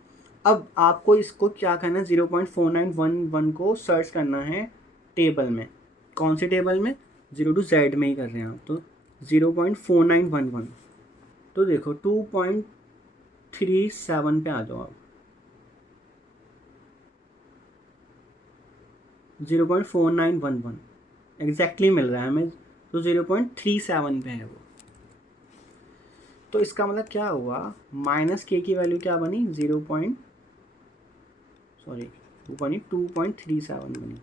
अब आपको इसको क्या करना है, 0.4911 को सर्च करना है टेबल में। कौन से टेबल में, 0 to z में ही कर रहे हैं आप, तो 0.4911, तो देखो 2.37 पे आ जाओ आप, 0.4911 एग्जैक्टली मिल रहा है हमें, तो 0.37 पे है वो। तो इसका मतलब क्या हुआ, माइनस के की वैल्यू क्या बनी, 2.37 बनी।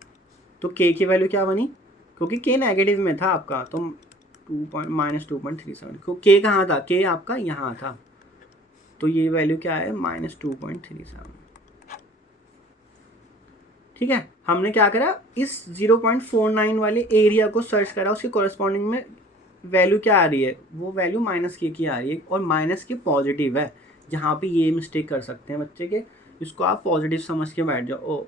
तो के की वैल्यू क्या बनी, क्योंकि के नेगेटिव में था आपका, तो -2.37, के कहाँ था, के आपका यहाँ था, तो ये वैल्यू क्या है -2.37। ठीक है, हमने क्या करा, इस 0.49 वाले एरिया को सर्च करा, उसके कॉरेस्पॉन्डिंग में वैल्यू क्या आ रही है, वो वैल्यू -k की आ रही है, और -k पॉजिटिव है। यहाँ पे ये मिस्टेक कर सकते हैं बच्चे के, इसको आप पॉजिटिव समझ के बैठ जाओ,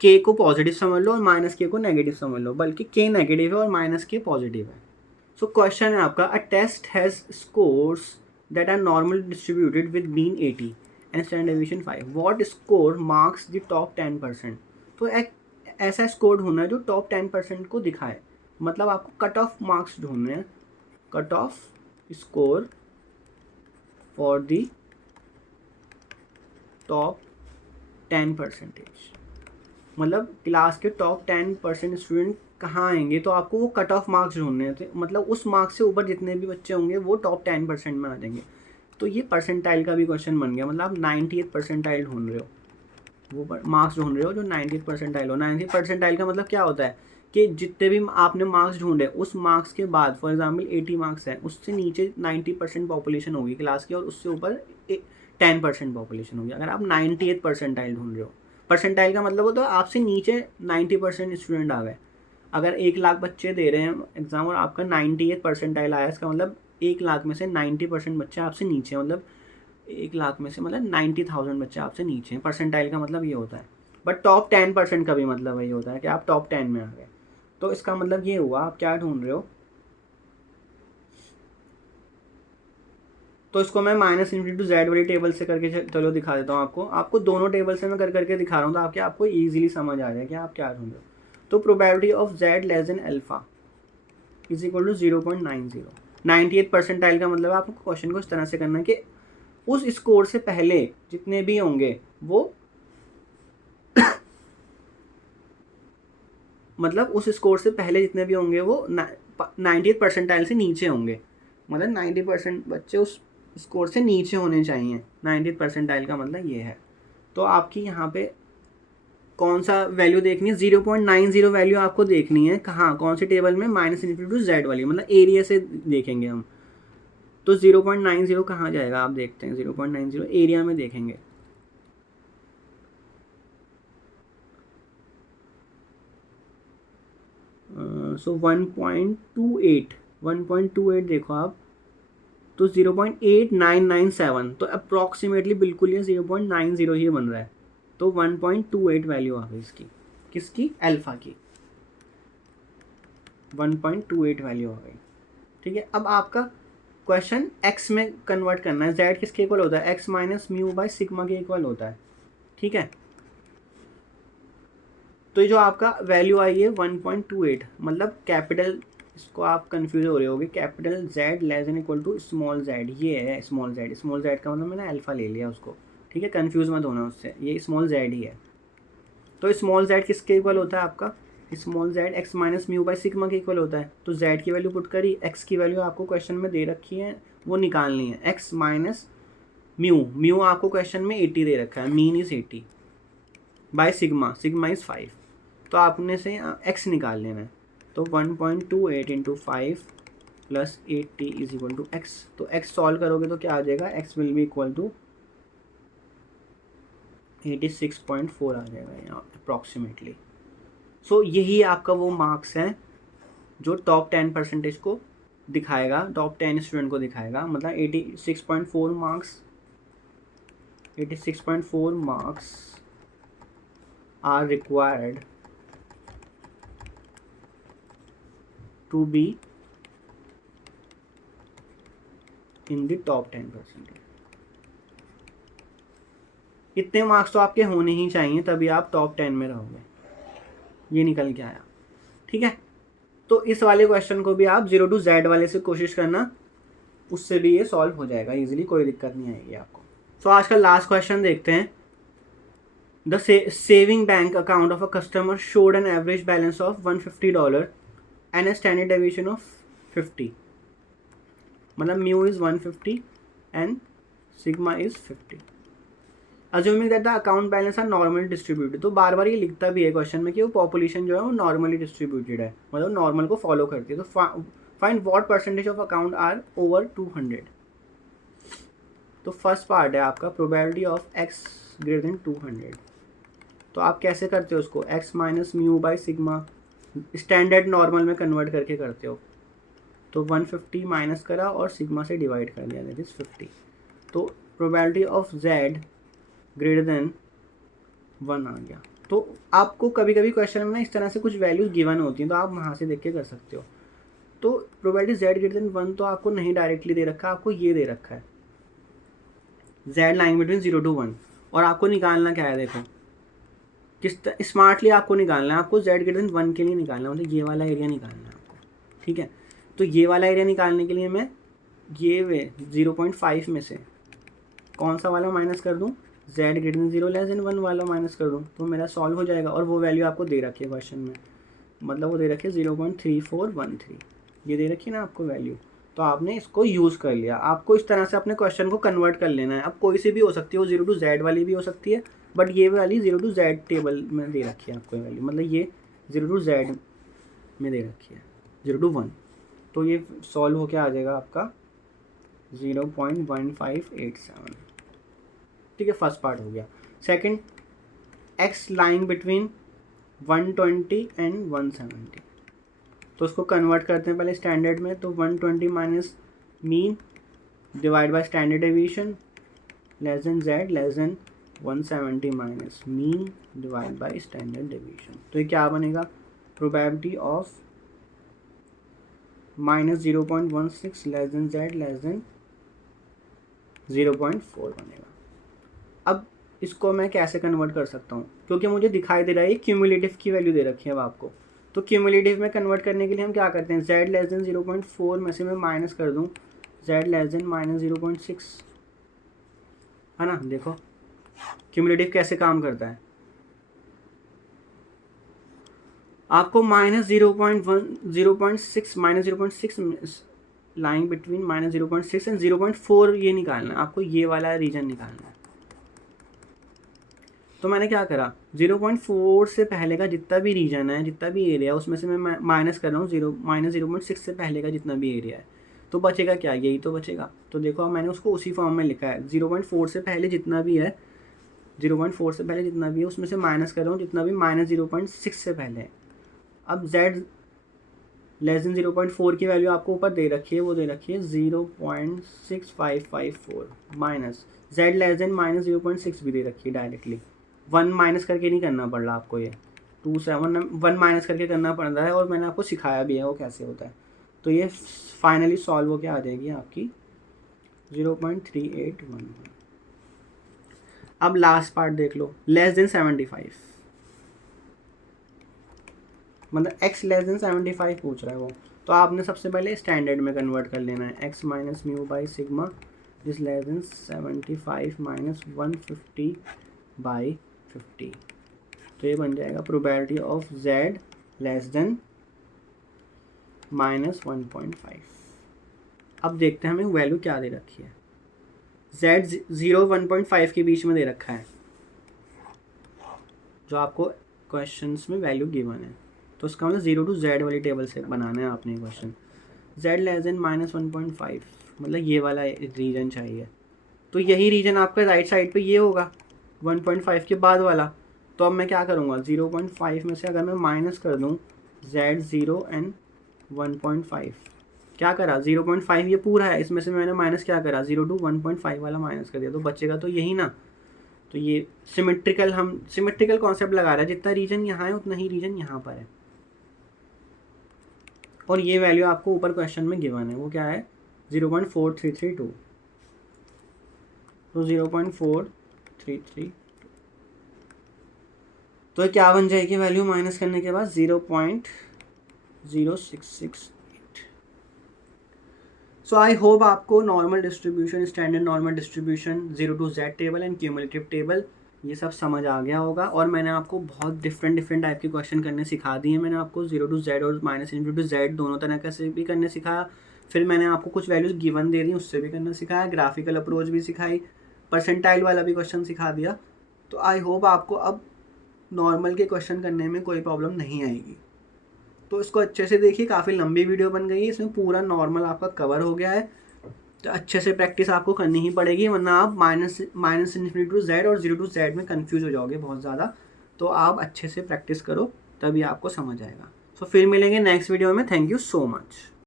k को पॉजिटिव समझ लो और -k को नेगेटिव समझ लो, बल्कि k नेगेटिव है और -k पॉजिटिव है। सो क्वेश्चन है आपका, a test has scores that are normal distributed with mean 80 and standard deviation 5, what score marks the top 10%। तो एक ऐसा स्कोर ढूंढना है जो टॉप 10% को दिखाए, मतलब आपको कट ऑफ मार्क्स ढूंढने हैं, cut off score for the top 10%, मतलब क्लास के टॉप 10% स्टूडेंट कहाँ आएंगे, तो आपको वो कट ऑफ मार्क्स ढूंढने थे, मतलब उस मार्क्स से ऊपर जितने भी बच्चे होंगे वो टॉप 10% में आ जाएंगे। तो ये परसेंटाइल का भी क्वेश्चन बन गया, मतलब आप 98th परसेंटाइल ढूंढ रहे हो, वो मार्क्स ढूंढ रहे हो जो 90th परसेंटाइल हो। 90th परसेंटाइल का मतलब क्या होता है कि जितने भी आपने मार्क्स ढूंढे, उस मार्क्स के बाद फॉर एग्जांपल 80 मार्क्स है, उससे नीचे 90% पॉपुलेशन होगी क्लास की, और उससे ऊपर 10% पॉपुलेशन होगी। अगर आप 98th परसेंटाइल ढूंढ रहे हो, परसेंटाइल का मतलब होता है आपसे नीचे 90% स्टूडेंट आ गए। अगर 1,00,000 बच्चे दे रहे हैं एग्जाम और आपका 98th परसेंटाइल आया, इसका मतलब 1,00,000 में से 90% बच्चे आपसे नीचे, मतलब 1,00,000 में से मतलब 90,000 बच्चे आपसे नीचे हैं। परसेंटाइल का मतलब ये होता है। बट टॉप 10% का भी मतलब ये होता है कि आप टॉप 10 में आ गए। तो इसका मतलब ये हुआ, आप क्या ढूंढ रहे हो, तो इसको मैं -∞ वाली टेबल से करके चलो दिखा देता हूँ आपको दोनों टेबल से मैं करके दिखा रहा हूँ, तो आपको ईजिली समझ आ जाए कि आप क्या ढूंढ रहे हो। तो probability of z less than alpha is equal to 0.90। 98th percentile का मतलब आपको क्वेश्चन को इस तरह से करना है कि उस स्कोर से पहले जितने भी होंगे वो मतलब उस स्कोर से पहले जितने भी होंगे वो 90th परसेंटाइल से नीचे होंगे, मतलब 90% बच्चे उस स्कोर से नीचे होने चाहिए। 90th परसेंटाइल का मतलब ये है। तो आपकी यहाँ पे कौन सा वैल्यू देखनी है, 0.90 वैल्यू आपको देखनी है, कहाँ, कौन से टेबल में, -∞ वाली, मतलब एरिया से देखेंगे हम। तो 0.90 कहाँ जाएगा आप देखते हैं, 0.90 एरिया में देखेंगे, सो 1.28 देखो आप, तो 0.8997, तो अप्रॉक्सीमेटली बिल्कुल ये 0.90 ही बन रहा है। तो 1.28 वैल्यू आ गई इसकी, किसकी, अल्फा की 1.28 वैल्यू आ गई। ठीक है, अब आपका क्वेश्चन एक्स में कन्वर्ट करना है। जेड किसके इक्वल होता है, x minus mu by sigma के इक्वल होता है। ठीक है, तो ये जो आपका वैल्यू आई है 1.28, मतलब कैपिटल, इसको आप कंफ्यूज हो रहे होगे, capital Z less than equal to small Z, ये है स्मॉल जेड। स्मॉल जेड का मतलब मैंने अल्फा ले लिया उसको। ठीक है, कंफ्यूज मत होना उससे, ये स्मॉल जेड ही है। तो स्मॉल जेड किसके इक्वल होता है आपका, small Z x minus mu by sigma के इक्वल होता है। तो जेड की वैल्यू पुट करी, एक्स की वैल्यू आपको क्वेश्चन में दे रखी है, वो निकालनी है, एक्स माइनस म्यू। म्यू आपको क्वेश्चन में 80 दे रखा है, mean is 80 by sigma, sigma is 5। तो आपने से एक्स निकाल लेना है। तो 1.28 into 5 plus 80 is equal to X. तो एक्स सॉल्व करोगे तो क्या आ जाएगा, X will be equal to 86.4 आ जाएगा यहाँ अप्रॉक्सीमेटली। सो यही आपका वो मार्क्स है जो टॉप 10% को दिखाएगा, टॉप 10 स्टूडेंट को दिखाएगा। मतलब 86.4 marks, 86.4 marks are required to be in the top 10%। इतने मार्क्स तो आपके होने ही चाहिए, तभी आप टॉप 10 में रहोगे। ये निकल के आया। ठीक है, तो इस वाले क्वेश्चन को भी आप 0 to Z वाले से कोशिश करना, उससे भी ये सॉल्व हो जाएगा इजीली, कोई दिक्कत नहीं आएगी आपको। तो आज का लास्ट क्वेश्चन देखते हैं। The saving bank account of a customer showed an average balance of $150 and a standard deviation of 50। मतलब mu is 150 and sigma is 50। Assuming that the account balance are normally distributed. तो बार बार ये लिखता भी है question में कि वो पॉपुलेशन जो है वो नॉर्मली डिस्ट्रीब्यूटेड है, मतलब नॉर्मल को फॉलो करती है। तो find what percentage of account are over 200। तो फर्स्ट पार्ट है आपका probability of x greater than 200। तो आप कैसे करते हो उसको, x minus mu by sigma, standard normal में कन्वर्ट करके करते हो। तो 150 माइनस करा और सिग्मा से डिवाइड कर दिया, दैट इज 50। तो probability of z greater then 1 आ गया। तो आपको कभी कभी क्वेश्चन में ना इस तरह से कुछ वैल्यूज गिवन होती हैं, तो आप वहाँ से देख के कर सकते हो। तो प्रोबेबिलिटी z ग्रेटर देन 1 तो आपको नहीं डायरेक्टली दे रखा, आपको ये दे रखा है z लाइन बिटवीन 0 to 1। और आपको निकालना क्या है, देखो किस स्मार्टली आपको निकालना है, आपको z ग्रेटर देन 1 के लिए निकालना है, मतलब ये वाला एरिया निकालना है आपको। ठीक है, तो ये वाला एरिया निकालने के लिए मैं ये वे 0.5 में से कौन सा वाला माइनस कर दूँ, z greater then 0 less than 1 वाला माइनस कर दूँ, तो मेरा सॉल्व हो जाएगा। और वो वैल्यू आपको दे रखी है क्वेश्चन में, मतलब वो दे रखी है 0.3413, ये दे रखी है ना आपको वैल्यू। तो आपने इसको यूज़ कर लिया। आपको इस तरह से अपने क्वेश्चन को कन्वर्ट कर लेना है। अब कोई सी भी हो सकती है, वो 0 to Z वाली भी हो सकती है, बट ये वाली 0 to Z टेबल में दे रखी है आपको वैल्यू, मतलब ये 0 to Z में दे रखी है 0 to 1। तो ये सॉल्व होके आ जाएगा आपका 0.1587। ठीक है, फर्स्ट पार्ट हो गया। Second, x line between 120 and 170। तो उसको कन्वर्ट करते हैं पहले स्टैंडर्ड में। तो 120 minus mean divide by standard deviation less than z less then 170 minus mean divide by standard deviation. तो ये क्या बनेगा, probability of minus 0.16 less than z less then 0.4 बनेगा। अब इसको मैं कैसे कन्वर्ट कर सकता हूँ, क्योंकि मुझे दिखाई दे रहा है क्यूमुलेटिव की वैल्यू दे रखी है अब आपको। तो क्यूमुलेटिव में कन्वर्ट करने के लिए हम क्या करते हैं, z लेस देन 0.4 में से मैं माइनस कर दूँ z लेस देन माइनस 0.6, है ना। देखो क्यूमुलेटिव कैसे काम करता है, आपको minus 0.6 minus 0.6 line between minus 0.6 and 0.4 ये निकालना है आपको, ये वाला रीजन निकालना है। तो मैंने क्या करा, 0.4 से पहले का जितना भी रीजन है, जितना भी एरिया है, उसमें से मैं माइनस कर रहा हूँ माइनस 0.6 से पहले का जितना भी एरिया है। तो बचेगा क्या, यही तो बचेगा। तो देखो मैंने उसको उसी फॉर्म में लिखा है, 0.4 से पहले जितना भी है, 0.4 से पहले जितना भी है उसमें से माइनस कर रहा हूँ जितना भी माइनस 0.6 से पहले है। अब z लेस देन 0.4 की वैल्यू आपको ऊपर दे रखी है, वो दे रखी है 0.6554 minus z less then minus 0.6 भी दे रखी है डायरेक्टली। 1 माइनस करके नहीं करना पड़ रहा आपको, ये 1 माइनस करके करना पड़ रहा है और मैंने आपको सिखाया भी है वो कैसे होता है। तो ये फाइनली सॉल्व होके आ जाएगी आपकी 0.3811। अब लास्ट पार्ट देख लो, लेस देन 75, मतलब x लेस देन 75 पूछ रहा है वो, तो आपने सबसे पहले स्टैंडर्ड में कन्वर्ट कर लेना है। x minus mu by sigma is less than 75 minus 150 by 50, तो ये बन जाएगा probability of z less then minus 1.5। अब देखते हैं हमें वैल्यू क्या दे रखी है। z 0-1.5 के बीच में दे रखा है जो आपको क्वेश्चंस में वैल्यू गिवन है, तो उसका मतलब 0 to z वाली टेबल से बनाना है आपने question. z less then minus 1.5 मतलब ये वाला रीजन चाहिए, तो यही रीजन आपका राइट साइड पे ये होगा 1.5 के बाद वाला। तो अब मैं क्या करूँगा, 0.5 में से अगर मैं माइनस कर दूँ z0 एंड 1.5, क्या करा 0.5 ये पूरा है, इसमें से मैंने माइनस क्या करा 0 to 1.5 वाला माइनस कर दिया, तो बचेगा तो यही ना। तो ये सिमेट्रिकल कॉन्सेप्ट लगा रहा है, जितना रीजन यहाँ है उतना ही रीजन यहाँ पर है। और ये वैल्यू आपको ऊपर क्वेश्चन में गिवन है, वो क्या है 0.4332, तो 0.4332, तो क्या बन जाएगी वैल्यू माइनस करने के बाद 0.0668। सो आई होप आपको normal distribution, standard normal distribution, 0 to z table and cumulative table ये सब समझ आ गया होगा। और मैंने आपको बहुत डिफरेंट टाइप के क्वेश्चन करने सिखा दिए। मैंने आपको 0 to z और माइनस इनटू z दोनों तरह से भी करने सिखाया। फिर मैंने आपको कुछ वैल्यूज गिवन दे दी उससे भी करना सिखाया, ग्राफिकल अप्रोच भी सिखाई, परसेंटाइल वाला भी क्वेश्चन सिखा दिया। तो आई होप आपको अब नॉर्मल के क्वेश्चन करने में कोई प्रॉब्लम नहीं आएगी। तो इसको अच्छे से देखिए, काफ़ी लंबी वीडियो बन गई है, इसमें पूरा नॉर्मल आपका कवर हो गया है। तो अच्छे से प्रैक्टिस आपको करनी ही पड़ेगी, वरना आप माइनस इन्फिनिटी टू z और 0 to z में कंफ्यूज हो जाओगे बहुत ज़्यादा। तो आप अच्छे से प्रैक्टिस करो, तभी आपको समझ आएगा। सो फिर मिलेंगे नेक्स्ट वीडियो में। Thank you so much.